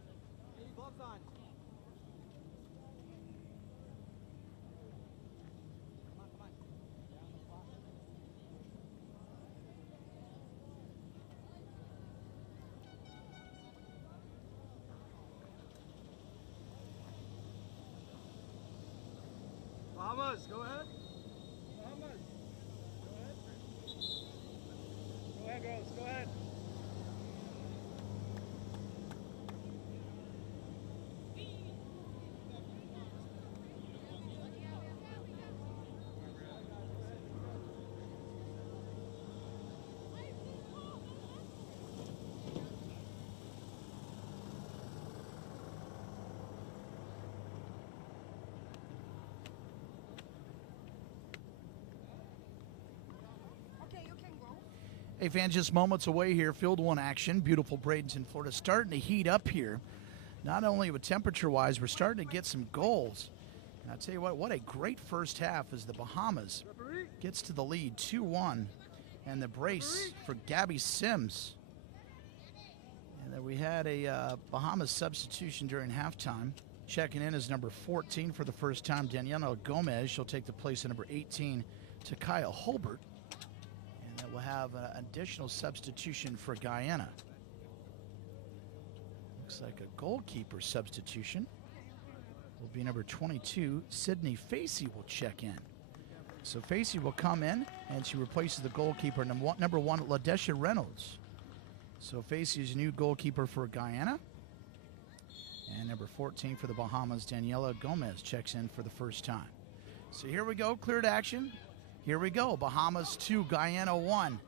Bahamas, go ahead. Bahamas. Go ahead. Go ahead, girls. Go ahead. Hey fans, just moments away here, Field 1 action. Beautiful Bradenton, Florida, starting to heat up here. Not only with temperature-wise, we're starting to get some goals. And I'll tell you what a great first half as the Bahamas gets to the lead, 2-1. And the brace for Gabby Sims. And then we had a Bahamas substitution during halftime. Checking in is number 14 for the first time, Daniela Gomez. She'll take the place of number 18, Takaya Holbert. We'll have an additional substitution for Guyana. Looks like a goalkeeper substitution. Will be number 22, Sydney Facey will check in. So Facey will come in, and she replaces the goalkeeper, number 1, Ladesha Reynolds. So Facey is a new goalkeeper for Guyana. And number 14 for the Bahamas, Daniela Gomez, checks in for the first time. So here we go, cleared action. Here we go, Bahamas 2, Guyana 1.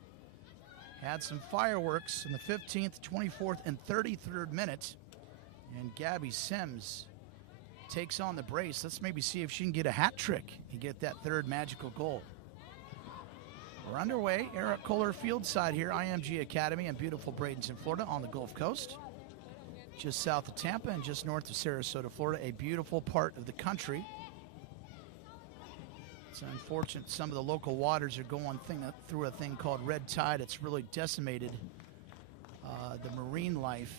Had some fireworks in the 15th, 24th, and 33rd minute. And Gabby Sims takes on the brace. Let's maybe see if she can get a hat trick and get that third magical goal. We're underway. Eric Kohler field side here, IMG Academy in beautiful Bradenton, Florida on the Gulf Coast. Just south of Tampa and just north of Sarasota, Florida, a beautiful part of the country. It's unfortunate some of the local waters are going through a thing called red tide. It's really decimated the marine life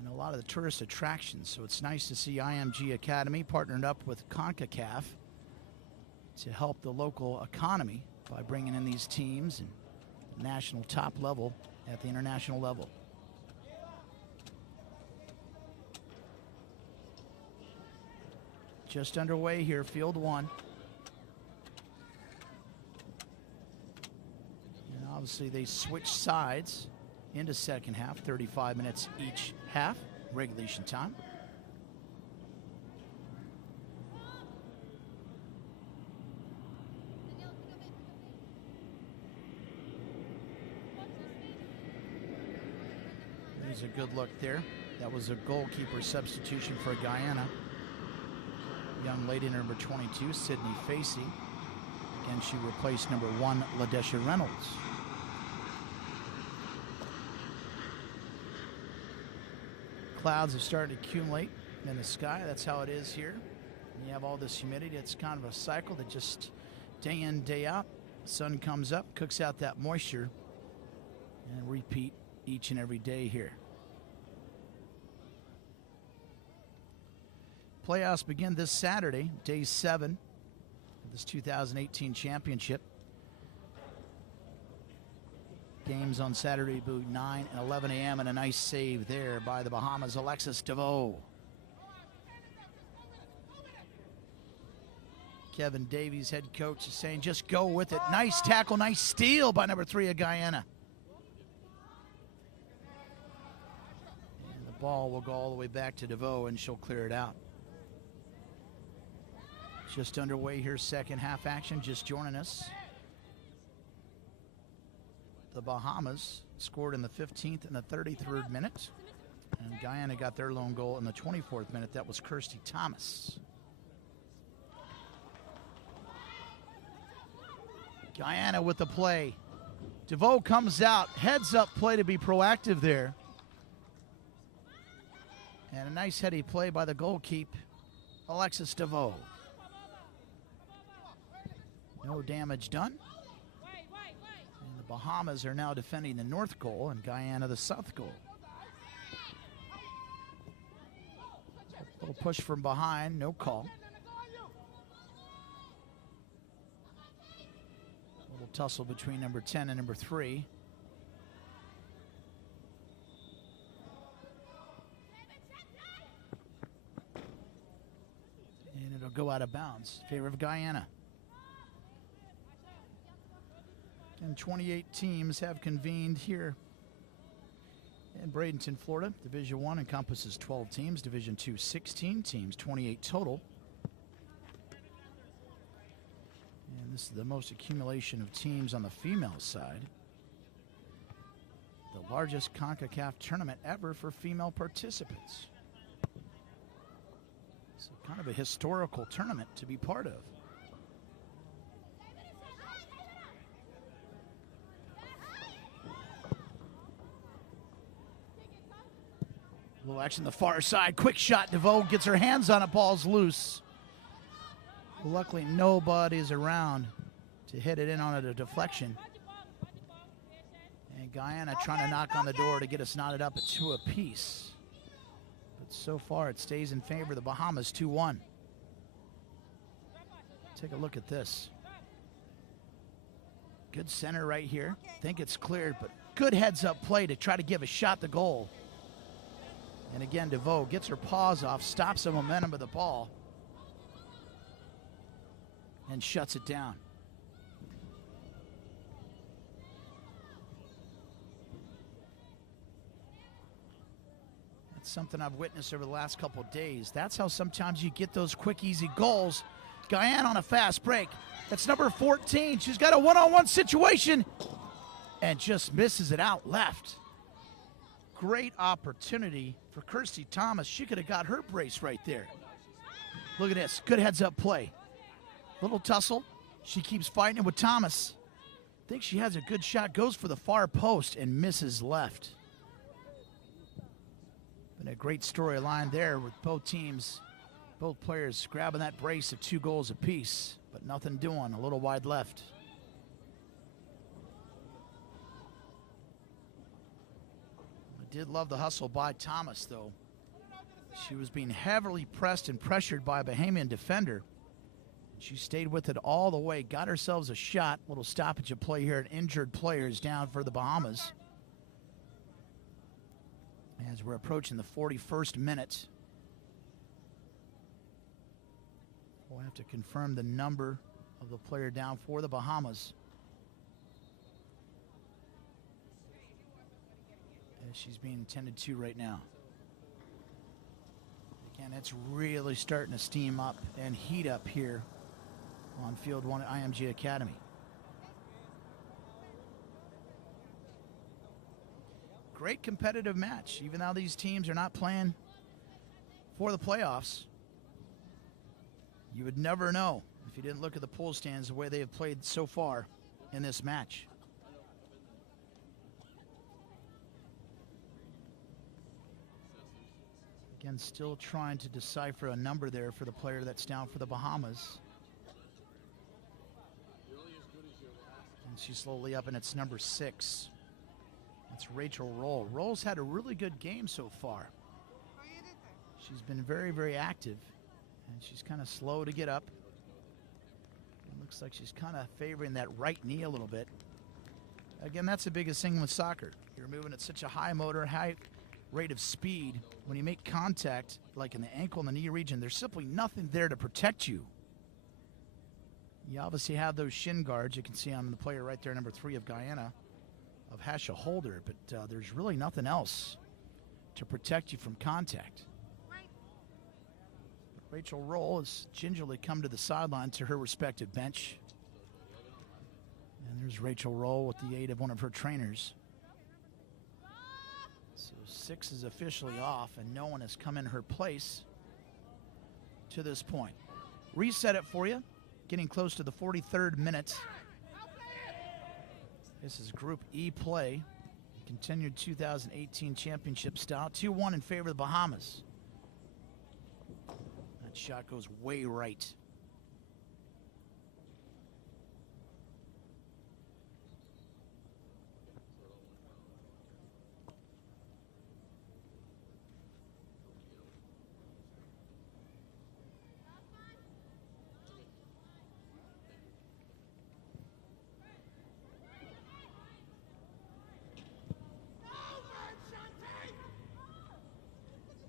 and a lot of the tourist attractions. So it's nice to see IMG Academy partnered up with Concacaf to help the local economy by bringing in these teams and the national top level at the international level. Just underway here, Field 1. Obviously, they switch sides into second half, 35 minutes each half, regulation time. There's a good look there. That was a goalkeeper substitution for Guyana. Young lady number 22, Sydney Facey. Again, she replaced number 1, Ladesha Reynolds. Clouds have started to accumulate in the sky. That's how it is here. And you have all this humidity. It's kind of a cycle that just day in, day out. The sun comes up, cooks out that moisture, and repeat each and every day here. Playoffs begin this Saturday, day 7 of this 2018 championship. Games on Saturday, 9 and 11 a.m. and a nice save there by the Bahamas, Alexis DeVoe. Kevin Davies, head coach, is saying just go with it. Nice tackle, nice steal by number 3 of Guyana. And the ball will go all the way back to DeVoe, and she'll clear it out. Just underway here, second half action, just joining us. The Bahamas scored in the 15th and the 33rd minute. And Guyana got their lone goal in the 24th minute. That was Kirsty Thomas. Guyana with the play. DeVoe comes out, heads up play to be proactive there. And a nice heady play by the goalkeeper, Alexis DeVoe. No damage done. And the Bahamas are now defending the north goal and Guyana the south goal. A little push from behind, no call. A little tussle between number 10 and number 3. And it'll go out of bounds in favor of Guyana. And 28 teams have convened here in Bradenton, Florida. Division I encompasses 12 teams. Division II, 16 teams, 28 total. And this is the most accumulation of teams on the female side. The largest Concacaf tournament ever for female participants. So kind of a historical tournament to be part of. A little action the far side. Quick shot. DeVoe gets her hands on it. Ball's loose. Luckily, nobody's around to hit it in on a deflection. And Guyana trying to knock on the door to get us knotted up at 2 apiece. But so far, it stays in favor of the Bahamas, 2-1. Take a look at this. Good center right here. Think it's cleared, but good heads-up play to try to give a shot to goal. And again, DeVoe gets her paws off, stops the momentum of the ball, and shuts it down. That's something I've witnessed over the last couple of days. That's how sometimes you get those quick, easy goals. Guyana on a fast break. That's number 14. She's got a one-on-one situation and just misses it out left. Great opportunity for Kirsty Thomas. She could have got her brace right there. Look at this. Good heads-up play. Little tussle. She keeps fighting it with Thomas. Thinks she has a good shot. Goes for the far post and misses left. Been a great storyline there with both teams, both players grabbing that brace of 2 goals apiece, but nothing doing. A little wide left. Did love the hustle by Thomas, though. She was being heavily pressed and pressured by a Bahamian defender. She stayed with it all the way, got herself a shot. Little stoppage of play here, and injured players down for the Bahamas. As we're approaching the 41st minute. We'll have to confirm the number of the player down for the Bahamas. She's being attended to right now. Again, it's really starting to steam up and heat up here on Field 1 at IMG Academy. Great competitive match, even though these teams are not playing for the playoffs. You would never know if you didn't look at the pool stands the way they have played so far in this match. Again, still trying to decipher a number there for the player that's down for the Bahamas. And she's slowly up, and it's number 6. That's Rachel Roll. Roll's had a really good game so far. She's been very, very active, and she's kind of slow to get up. It looks like she's kind of favoring that right knee a little bit. Again, that's the biggest thing with soccer. You're moving at such a high motor, high rate of speed. When you make contact, like in the ankle and the knee region, there's simply nothing there to protect you. You obviously have those shin guards. You can see on the player right there, number 3 of Guyana, of Hasha Holder, but there's really nothing else to protect you from contact. Rachel Roll has gingerly come to the sideline to her respective bench. And there's Rachel Roll with the aid of one of her trainers. So 6 is officially off, and no one has come in her place to this point. Reset it for you. Getting close to the 43rd minute. This is Group E play. Continued 2018 championship style. 2-1 in favor of the Bahamas. That shot goes way right.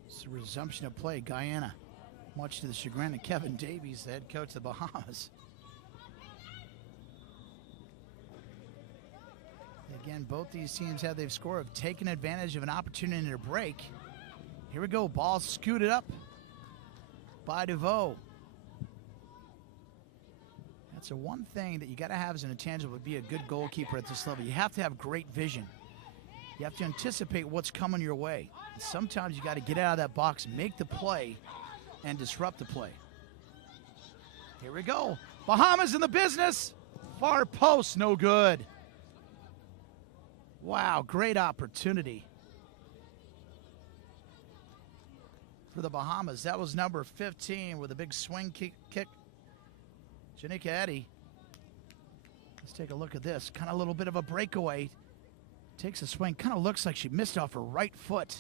It's a resumption of play. Guyana much to the chagrin of Kevin Davies, the head coach of the Bahamas. Again, both these teams they've scored, have taken advantage of an opportunity to break. Here we go, ball scooted up by DeVoe. That's the one thing that you got to have as an intangible to be a good goalkeeper at this level. You have to have great vision. You have to anticipate what's coming your way. And sometimes you got to get out of that box, make the play, and disrupt the play. Here we go. Bahamas in the business. Far post, no good. Wow, great opportunity for the Bahamas. That was number 15 with a big swing kick. Janika Eddy. Let's take a look at this. Kind of a little bit of a breakaway. Takes a swing. Kind of looks like she missed off her right foot.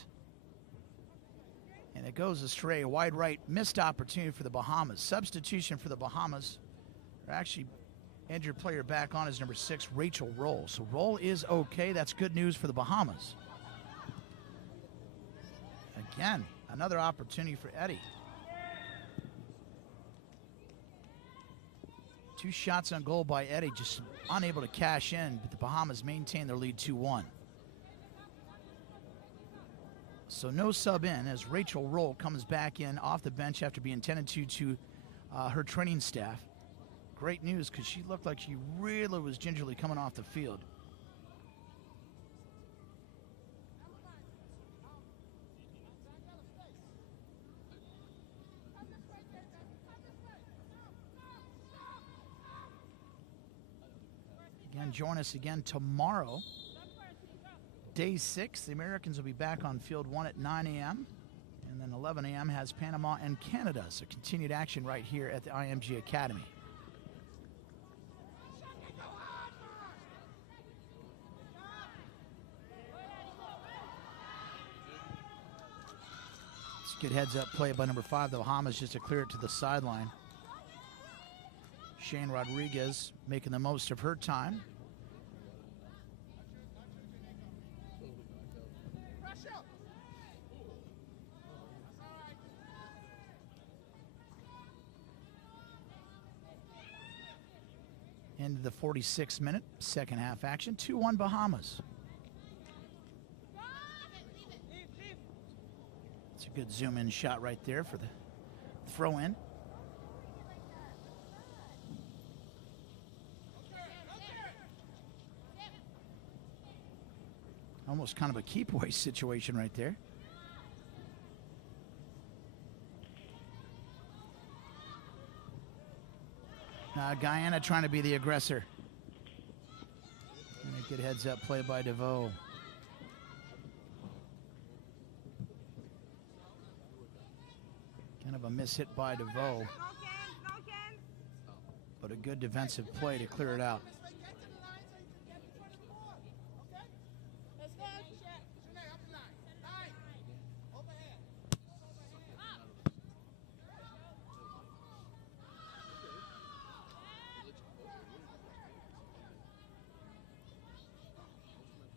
And it goes astray. Wide right. Missed opportunity for the Bahamas. Substitution for the Bahamas. They're actually injured player back on is number 6, Rachel Roll. So Roll is okay. That's good news for the Bahamas. Again, another opportunity for Eddy. 2 shots on goal by Eddy, just unable to cash in, but the Bahamas maintain their lead 2-1. So no sub in as Rachel Roll comes back in off the bench after being tended to her training staff. Great news because she looked like she really was gingerly coming off the field. Again, join us again tomorrow. Day 6, the Americans will be back on field 1 at 9 a.m. And then 11 a.m. has Panama and Canada. So continued action right here at the IMG Academy. Good heads-up play by number 5, the Bahamas, just to clear it to the sideline. Shane Rodriguez making the most of her time. Into the 46th minute, second half action, 2-1 Bahamas. Good zoom-in shot right there for the throw-in. Almost kind of a keep-away situation right there. Guyana trying to be the aggressor. And a good heads-up play by DeVoe. Kind of a miss hit by DeVoe, but a good defensive play to clear it out.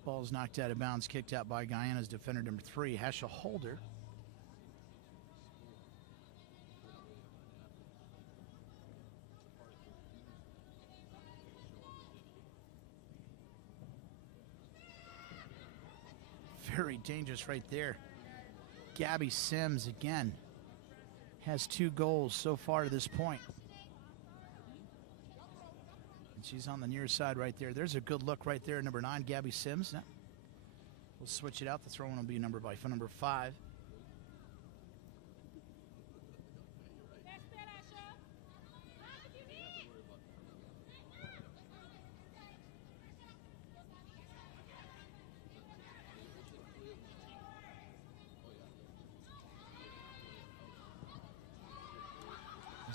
Ball's knocked out of bounds, kicked out by Guyana's defender number 3, Hesha Holder. Very dangerous right there. Gabby Sims again has 2 goals so far to this point. And she's on the near side right there. There's a good look right there, number 9, Gabby Sims. Now, we'll switch it out. The throw-in will be number 5.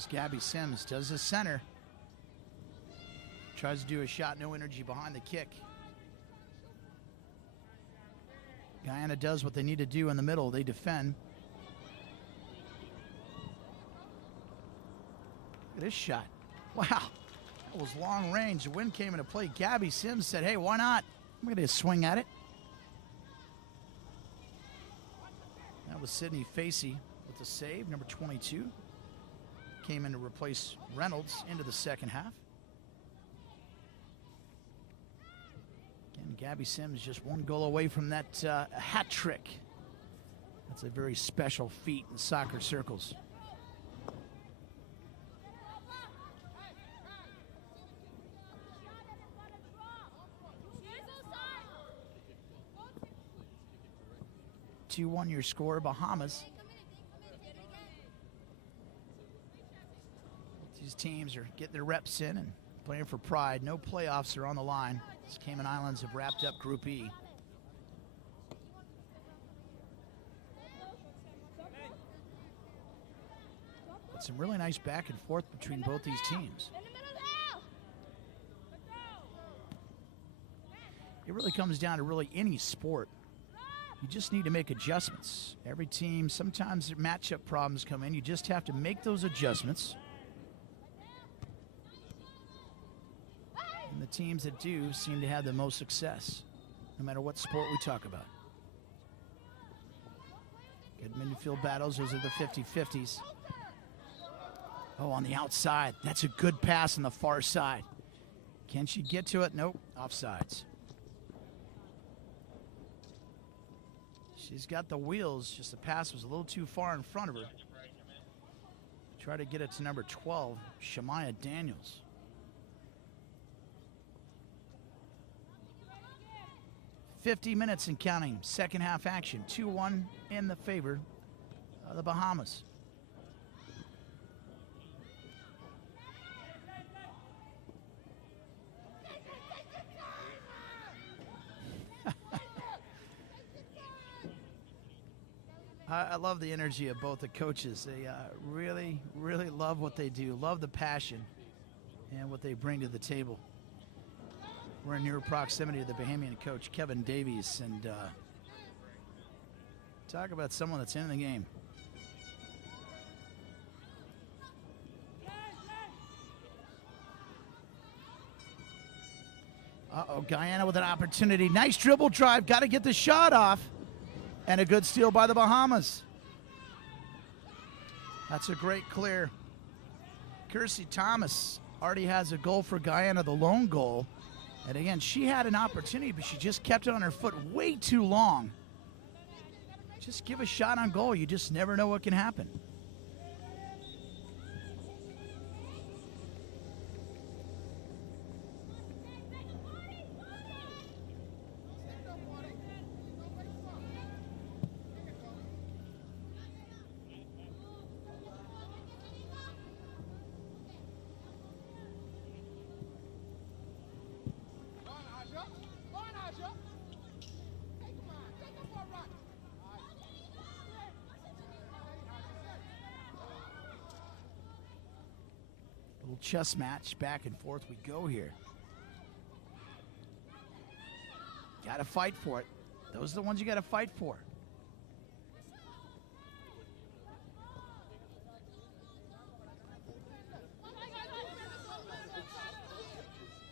Gabby Sims does the center. Tries to do a shot, no energy behind the kick. Guyana does what they need to do in the middle. They defend. Look at this shot. Wow, that was long range. The wind came into play. Gabby Sims said, hey, why not? I'm going to swing at it. That was Sydney Facey with the save, number 22. came in to replace Reynolds into the second half. Again, Gabby Sims just one goal away from that hat trick. That's a very special feat in soccer circles. Two-1 your score, Bahamas. These teams are getting their reps in and playing for pride. No playoffs are on the line. These Cayman Islands have wrapped up Group E. But some really nice back and forth between both these teams. It really comes down to really any sport. You just need to make adjustments. Every team, sometimes matchup problems come in. You just have to make those adjustments. And the teams that do seem to have the most success, no matter what sport we talk about. Good midfield battles. Those are the 50-50s. Oh, on the outside. That's a good pass on the far side. Can she get to it? Nope. Offsides. She's got the wheels, just the pass was a little too far in front of her. Try to get it to number 12, Shamaya Daniels. "50 minutes and counting, second half action. 2-1 in the favor of the Bahamas. I love the energy of both the coaches. They really, really love what they do, love the passion and what they bring to the table. We're in near proximity to the Bahamian coach, Kevin Davies, and talk about someone that's in the game. Uh-oh, Guyana with an opportunity. Nice dribble drive, got to get the shot off. And a good steal by the Bahamas. That's a great clear. Kersey Thomas already has a goal for Guyana, the lone goal. And again, she had an opportunity, but she just kept it on her foot way too long. Just give a shot on goal. You just never know what can happen. Little chess match, back and forth we go here. Got to fight for it. Those are the ones you got to fight for.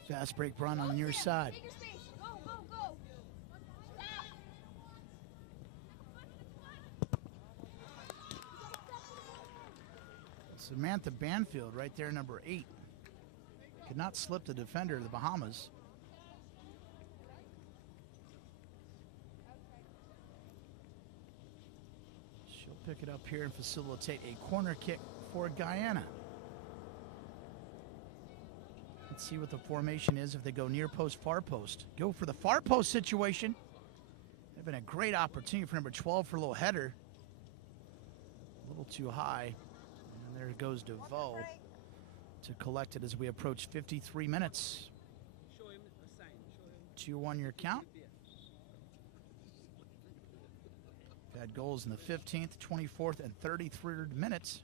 Fast break run on your side. Samantha Banfield right there, number 8. Could not slip the defender of the Bahamas. She'll pick it up here and facilitate a corner kick for Guyana. Let's see what the formation is if they go near post, far post. Go for the far post situation. That'd been a great opportunity for number 12 for a little header. A little too high. And there goes DeVoe to collect it as we approach 53 minutes. 2-1 your count. We've had goals in the 15th, 24th, and 33rd minutes.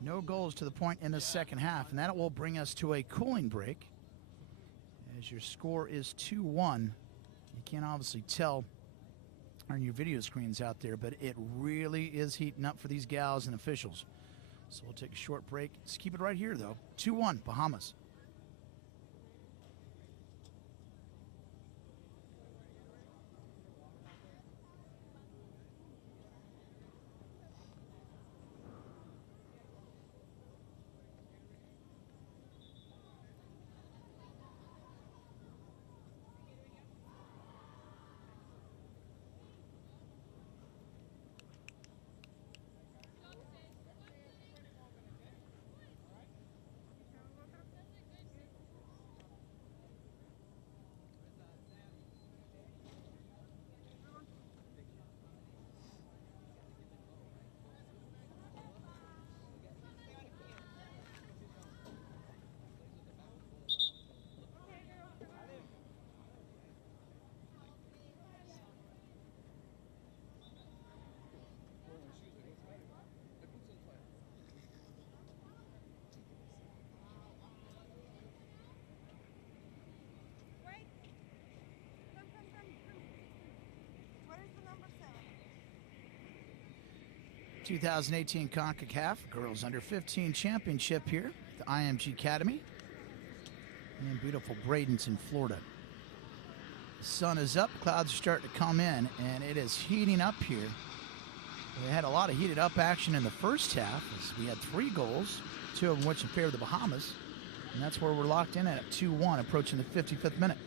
No goals to the point in the second half, and that will bring us to a cooling break as your score is 2-1. You can't obviously tell on your video screens out there, but it really is heating up for these gals and officials. So we'll take a short break. Let's keep it right here, though. 2-1, Bahamas. 2018 Concacaf Girls Under-15 Championship here at the IMG Academy in beautiful Bradenton, Florida. The sun is up, clouds are starting to come in, and it is heating up here. We had a lot of heated up action in the first half as we had 3 goals, 2 of them which in favor of the Bahamas, and that's where we're locked in at 2-1, approaching the 55th minute.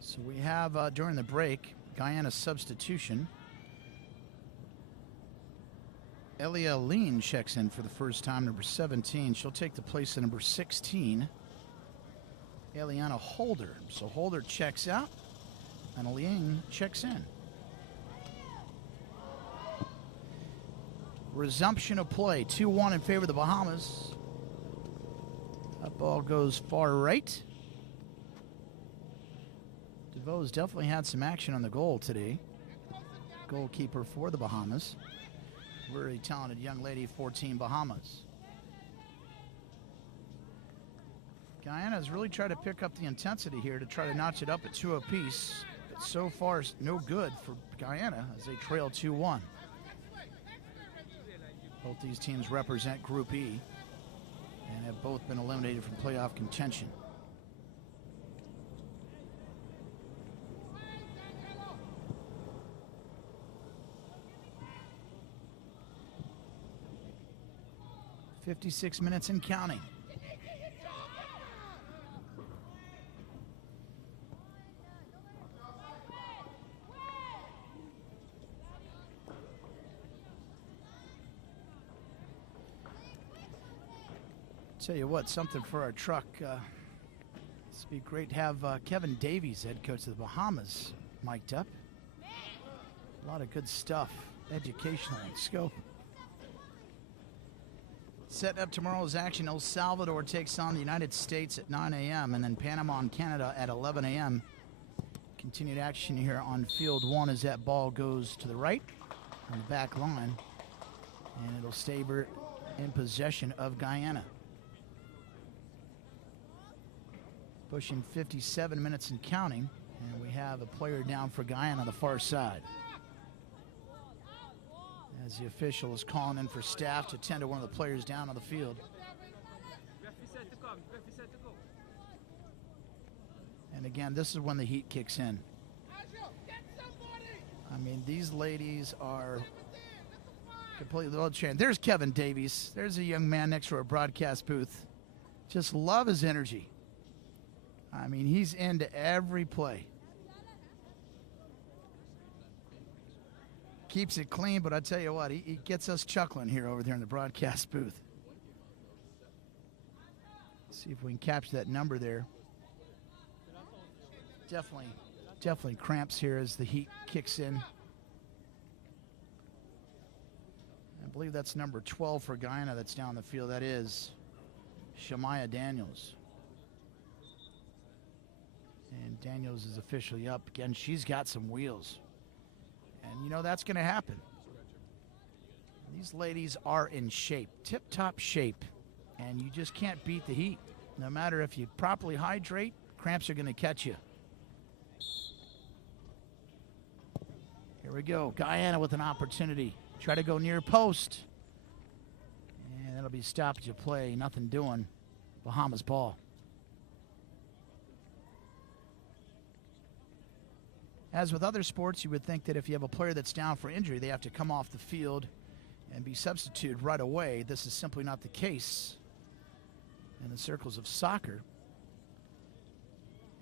So we have, during the break, Guyana's substitution. Elia Lean checks in for the first time, number 17. She'll take the place of number 16, Eliana Holder. So Holder checks out, and Lean checks in. Resumption of play, 2-1 in favor of the Bahamas. That ball goes far right. DeVoe's definitely had some action on the goal today. Goalkeeper for the Bahamas. Very talented young lady for Team Bahamas. Guyana has really tried to pick up the intensity here to try to notch it up at 2 apiece. But so far, no good for Guyana as they trail 2-1. Both these teams represent Group E and have both been eliminated from playoff contention. "56 minutes and counting." Tell you what, something for our truck. It'd be great to have Kevin Davies, head coach of the Bahamas, mic'd up. A lot of good stuff, educational in scope. Setting up tomorrow's action, El Salvador takes on the United States at 9 a.m. and then Panama and Canada at 11 a.m. Continued action here on field 1 as that ball goes to the right on the back line, and it'll stay in possession of Guyana. Pushing 57 minutes and counting, and we have a player down for Guyana on the far side. As the official is calling in for staff to tend to one of the players down on the field. And again, this is when the heat kicks in. I mean, these ladies are completely world champion. There's Kevin Davies. There's a young man next to our broadcast booth. Just love his energy. I mean, he's into every play. Keeps it clean, but I tell you what, he gets us chuckling here over there in the broadcast booth. See if we can capture that number there. Definitely cramps here as the heat kicks in. I believe that's number 12 for Guyana that's down the field. That is Shamaya Daniels. And Daniels is officially up. Again, she's got some wheels. And you know that's going to happen. These ladies are in shape, tip-top shape, and you just can't beat the heat. No matter if you properly hydrate, cramps are going to catch you. Here we go. Guyana with an opportunity. Try to go near post. And that'll be stoppage of play. Nothing doing. Bahamas ball. As with other sports, you would think that if you have a player that's down for injury, they have to come off the field and be substituted right away. This is simply not the case in the circles of soccer.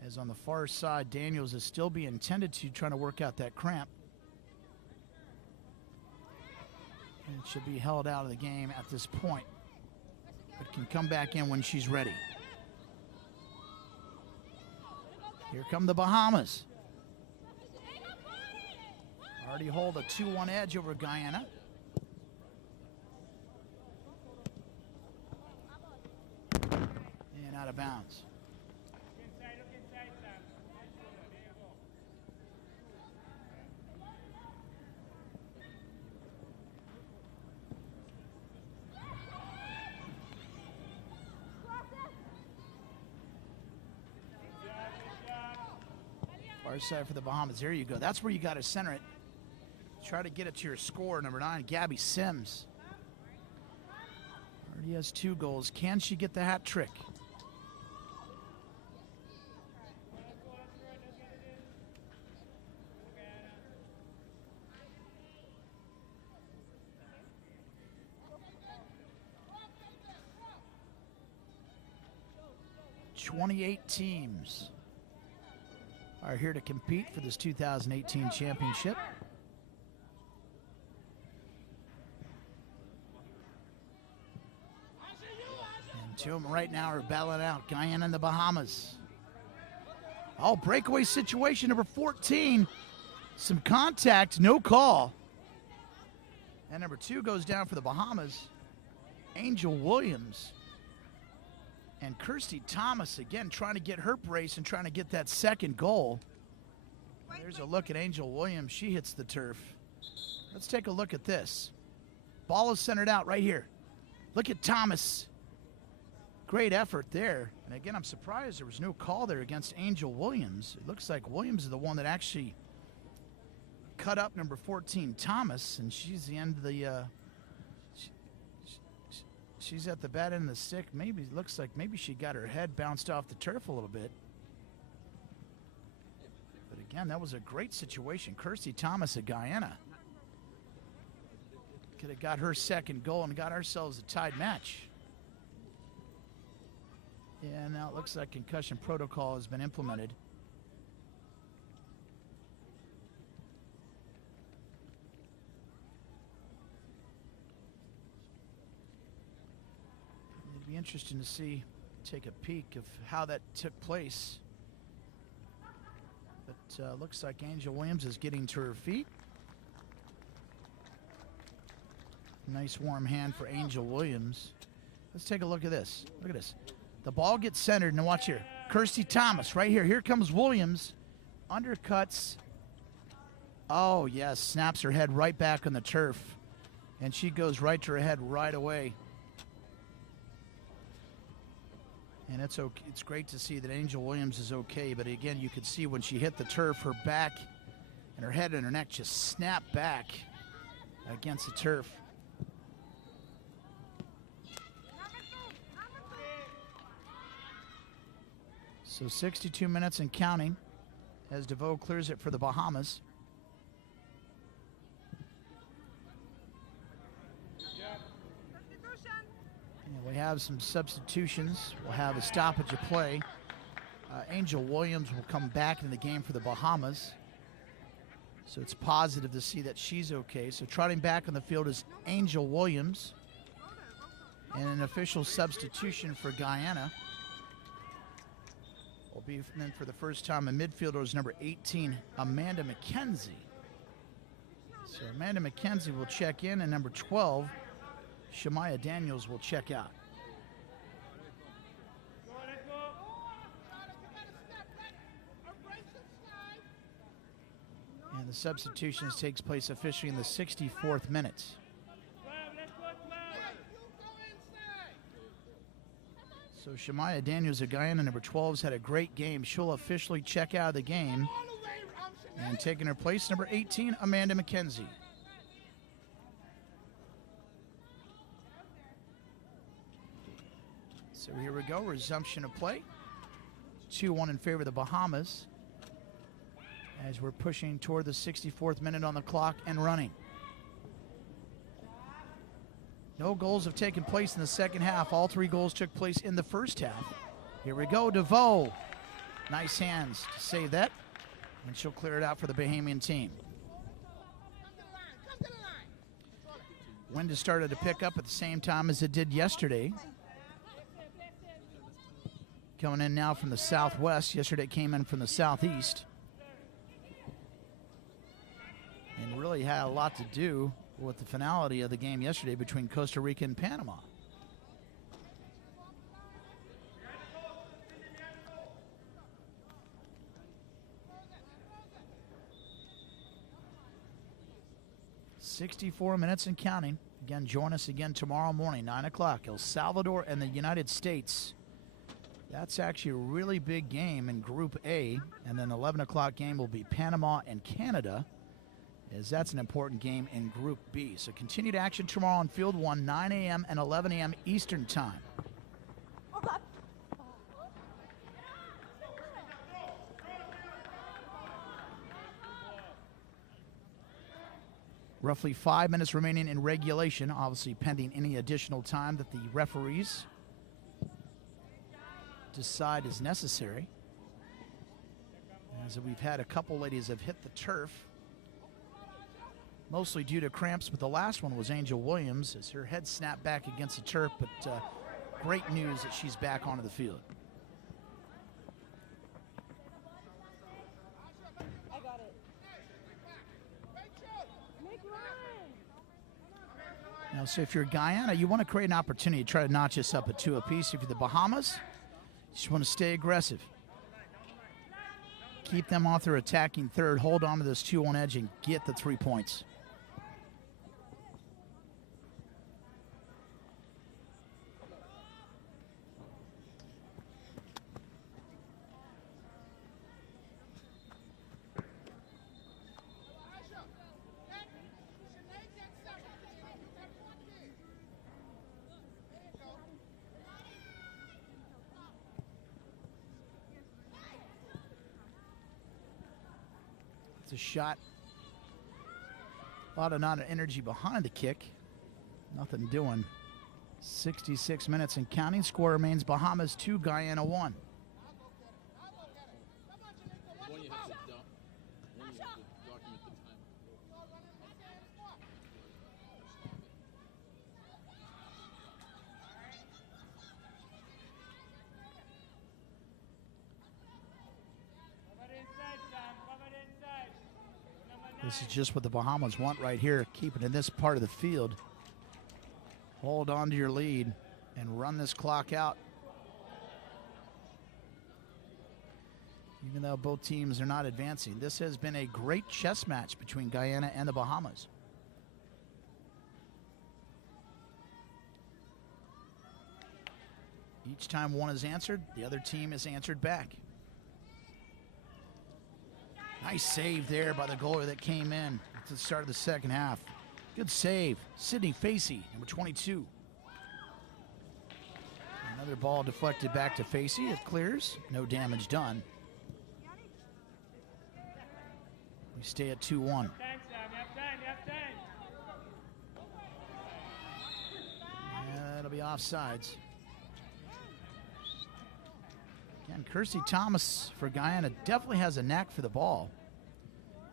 As on the far side, Daniels is still being tended to, trying to work out that cramp. And it should be held out of the game at this point, but can come back in when she's ready. Here come the Bahamas. Already hold a 2-1 edge over Guyana. And out of bounds. Far side for the Bahamas. There you go. That's where you got to center it. Try to get it to your score, number 9, Gabby Sims. Already has 2 goals. Can she get the hat trick? "28 teams are here to compete for this 2018 championship. And 2 of them right now are battling out, Guyana and the Bahamas. Oh, breakaway situation, number 14. Some contact, no call. And number 2 goes down for the Bahamas, Angel Williams. And Kirsty Thomas, again, trying to get her brace and trying to get that second goal. There's a look at Angel Williams. She hits the turf. Let's take a look at this. Ball is centered out right here. Look at Thomas. Great effort there. And again, I'm surprised there was no call there against Angel Williams. It looks like Williams is the one that actually cut up number 14, Thomas, and she's the end of the she's at the bad end of the stick. Maybe it looks like maybe she got her head bounced off the turf a little bit. But again, that was a great situation. Kirsty Thomas of Guyana could have got her second goal and got ourselves a tied match. Yeah, now it looks like concussion protocol has been implemented. It'd be interesting to see, take a peek of how that took place. But looks like Angel Williams is getting to her feet. Nice warm hand for Angel Williams. Let's take a look at this. Look at this. The ball gets centered, and watch here. Kirsty Thomas right here. Here comes Williams. Undercuts. Oh, yes. Snaps her head right back on the turf. And she goes right to her head right away. And it's okay. It's great to see that Angel Williams is okay. But again, you could see when she hit the turf, her back and her head and her neck just snapped back against the turf. So 62 minutes and counting as DeVoe clears it for the Bahamas. And we have some substitutions. We'll have a stoppage of play. Angel Williams will come back into the game for the Bahamas. So it's positive to see that she's okay. So trotting back on the field is Angel Williams. And an official substitution for Guyana will be then for the first time a midfielder is number 18, Amanda McKenzie. So Amanda McKenzie will check in, and number 12, Shemaya Daniels will check out. And the substitutions takes place officially in the 64th minute. So Shemaya Daniels of Guyana, number 12, has had a great game. She'll officially check out of the game. And taking her place, number 18, Amanda McKenzie. So here we go, resumption of play. 2-1 in favor of the Bahamas as we're pushing toward the 64th minute on the clock and running. No goals have taken place in the second half. All 3 goals took place in the first half. Here we go, DeVoe. Nice hands to save that. And she'll clear it out for the Bahamian team. Wind has started to pick up at the same time as it did yesterday. Coming in now from the southwest. Yesterday it came in from the southeast. And really had a lot to do with the finality of the game yesterday between Costa Rica and Panama. "64 minutes and counting." Again, join us again tomorrow morning, 9 o'clock. El Salvador and the United States That's actually a really big game in Group A, and then 11 o'clock game will be Panama and Canada, as that's an important game in Group B. So continued action tomorrow on Field 1, 9 a.m. and 11 a.m. Eastern Time. Roughly 5 minutes remaining in regulation, obviously pending any additional time that the referees decide is necessary. As we've had a couple ladies have hit the turf, mostly due to cramps, but the last one was Angel Williams as her head snapped back against the turf, but great news that she's back onto the field. I got it. Now, so if you're Guyana, you want to create an opportunity to try to notch this up at 2 apiece. If you're the Bahamas, you just want to stay aggressive. Keep them off their attacking third, hold on to this 2-1 edge, and get the 3 points. A shot. A lot of energy behind the kick. Nothing doing. 66 minutes and counting. Score remains Bahamas 2, Guyana 1. This is just what the Bahamas want right here. Keep it in this part of the field. Hold on to your lead and run this clock out. Even though both teams are not advancing, this has been a great chess match between Guyana and the Bahamas. Each time one is answered, the other team is answered back. Nice save there by the goalie that came in at the start of the second half. Good save. Sydney Facey, number 22. Another ball deflected back to Facey. It clears. No damage done. We stay at 2-1. That'll be offsides. And Kirsty Thomas for Guyana definitely has a knack for the ball.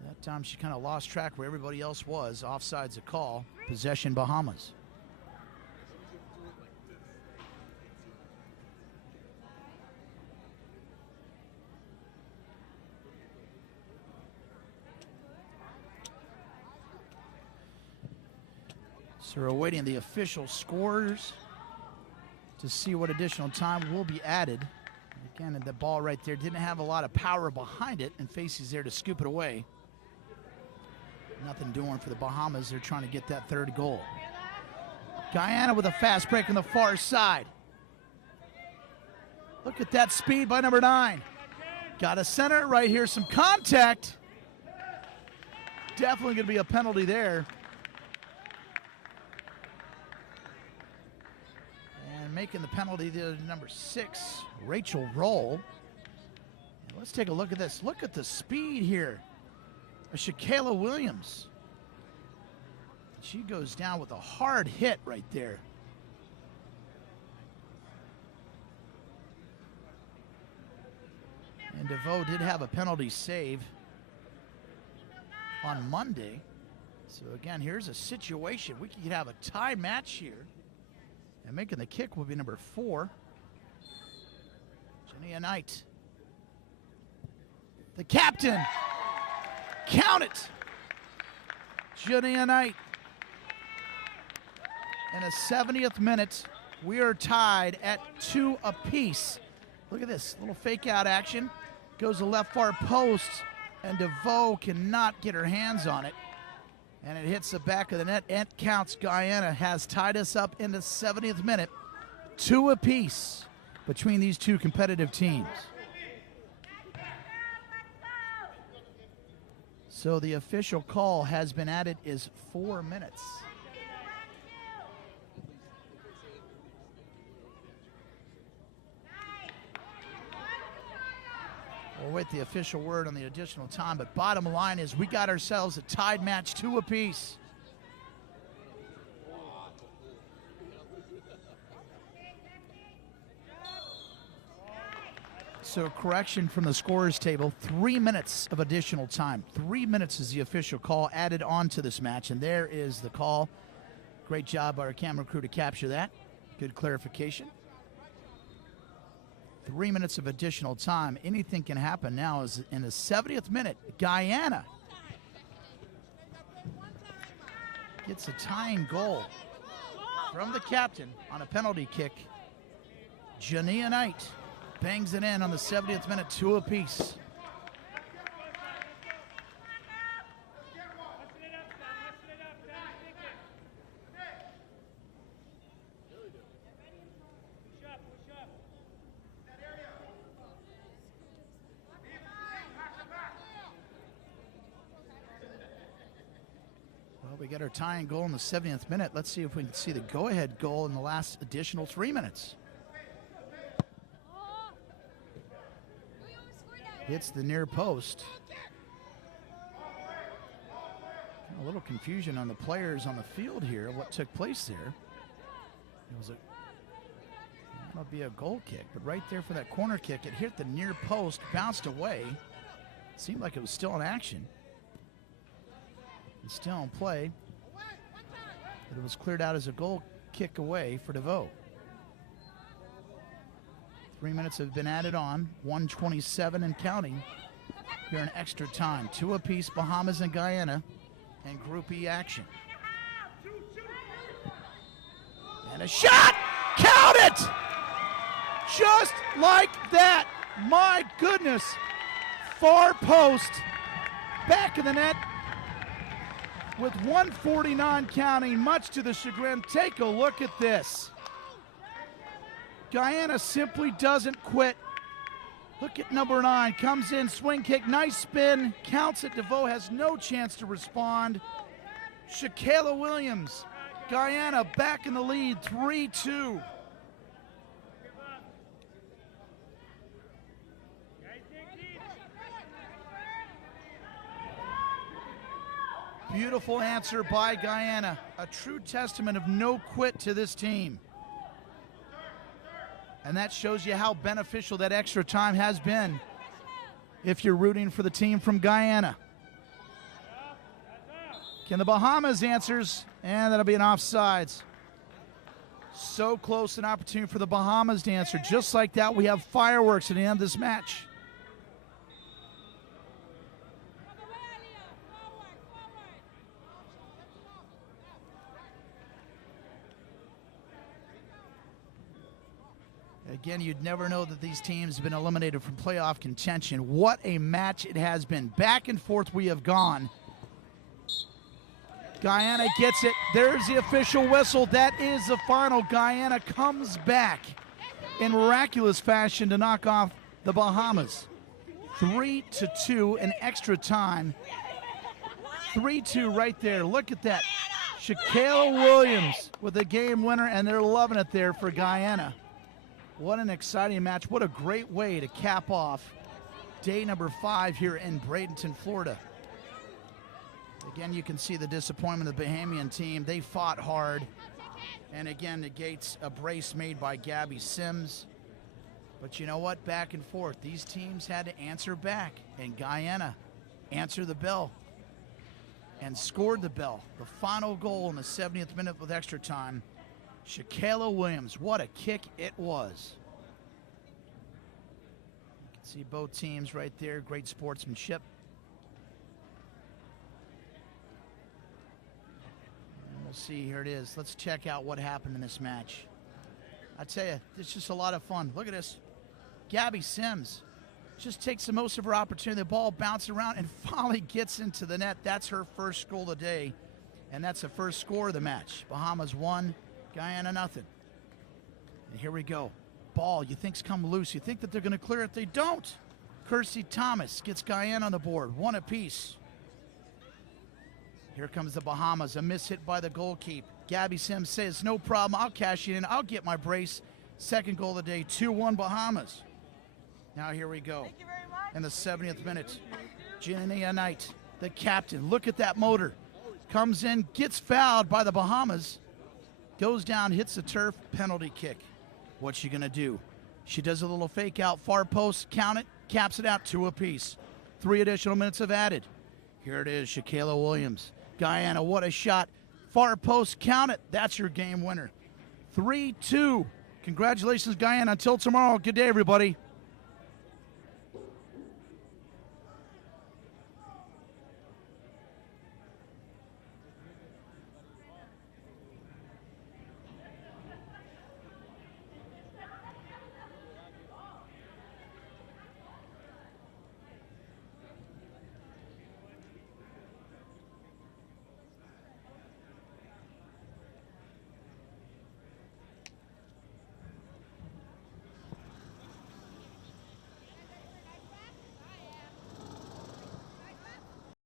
That time she kind of lost track where everybody else was. Offside's a call. Possession Bahamas. So we're awaiting the official scores to see what additional time will be added. Again, and the ball right there didn't have a lot of power behind it, and Facey's there to scoop it away. Nothing doing for the Bahamas. They're trying to get that third goal. Guyana with a fast break on the far side. Look at that speed by number 9. Got to center it right here. Some contact. Definitely going to be a penalty there. And making the penalty there, number 6, Rachel Roll. And let's take a look at this. Look at the speed here. Shaquilla Williams. She goes down with a hard hit right there. And DeVoe did have a penalty save on Monday. So again, here's a situation. We could have a tie match here. And making the kick will be number 4, Jania Knight. The captain. Count it. Jania Knight. In the 70th minute, we are tied at 2 apiece. Look at this little fake out action. Goes to left far post, and DeVoe cannot get her hands on it. And it hits the back of the net. It counts. Guyana has tied us up in the 70th minute. 2 apiece. between these two competitive teams. So the official call has been added is 4 minutes. We'll wait the official word on the additional time, but bottom line is we got ourselves a tied match, 2 apiece. So correction from the scorers table, 3 minutes of additional time. 3 minutes is the official call added on to this match, and there is the call. Great job by our camera crew to capture that. Good clarification. 3 minutes of additional time. Anything can happen now. Is in the 70th minute, Guyana gets a tying goal from the captain on a penalty kick. Jania Knight bangs it in on the 70th minute, 2 apiece. We got our tying goal in the 70th minute. Let's see if we can see the go-ahead goal in the last additional 3 minutes. Hits the near post. A little confusion on the players on the field here, what took place there. It was that'll be a goal kick, but right there for that corner kick, it hit the near post, bounced away. Seemed like it was still in action. It's still in play, but it was cleared out as a goal kick away for DeVoe. 3 minutes have been added on, 1:27 and counting here in extra time. 2 apiece, Bahamas and Guyana, and Group E action. And a shot! Count it! Just like that. My goodness. Far post, back of the net, with 1:49 counting, much to the chagrin. Take a look at this. Guyana simply doesn't quit. Look at number 9, comes in, swing kick, nice spin, counts it. DeVoe has no chance to respond. Shaquela Williams, Guyana back in the lead, 3-2. Beautiful answer by Guyana. A true testament of no quit to this team. And that shows you how beneficial that extra time has been if you're rooting for the team from Guyana. Can the Bahamas answers? And that'll be an offsides. So close, an opportunity for the Bahamas to answer. Just like that, we have fireworks at the end of this match. Again, you'd never know that these teams have been eliminated from playoff contention. What a match it has been. Back and forth we have gone. Guyana gets it. There's the official whistle. That is the final. Guyana comes back in miraculous fashion to knock off the Bahamas. 3-2 in extra time. 3-2 right there. Look at that. Shaquela Williams with a game winner, and they're loving it there for Guyana. What an exciting match. What a great way to cap off day number 5 here in Bradenton, Florida. Again, you can see the disappointment of the Bahamian team. They fought hard. And again, negates a brace made by Gabby Sims. But you know what? Back and forth. These teams had to answer back. And Guyana answered the bell and scored the bell. The final goal in the 70th minute with extra time. Shaquela Williams, what a kick it was. You can see both teams right there, great sportsmanship. And we'll see, here it is. Let's check out what happened in this match. I tell you, it's just a lot of fun. Look at this. Gabby Sims just takes the most of her opportunity. The ball bounces around and finally gets into the net. That's her first goal of the day, and that's the first score of the match. Bahamas 1. Guyana nothing. And here we go. ball you think's come loose. You think that they're going to clear it. They don't. Kersey Thomas gets Guyana on the board. One apiece. Here comes the Bahamas. A miss hit by the goalkeeper. Gabby Sims says, no problem. I'll cash it in. I'll get my brace. Second goal of the day. 2-1 Bahamas. Now here we go. Thank you very much. In the 70th minute. Guyana Knight, the captain. Look at that motor. Comes in, gets fouled by the Bahamas. Goes down, hits the turf. Penalty kick. What's she going to do? She does a little fake out. Far post. Count it. Caps it out. 2 apiece. 3 additional minutes have added. Here it is. Shaquilla Williams. Guyana, what a shot. Far post. Count it. That's your game winner. 3-2. Congratulations, Guyana. Until tomorrow. Good day, everybody.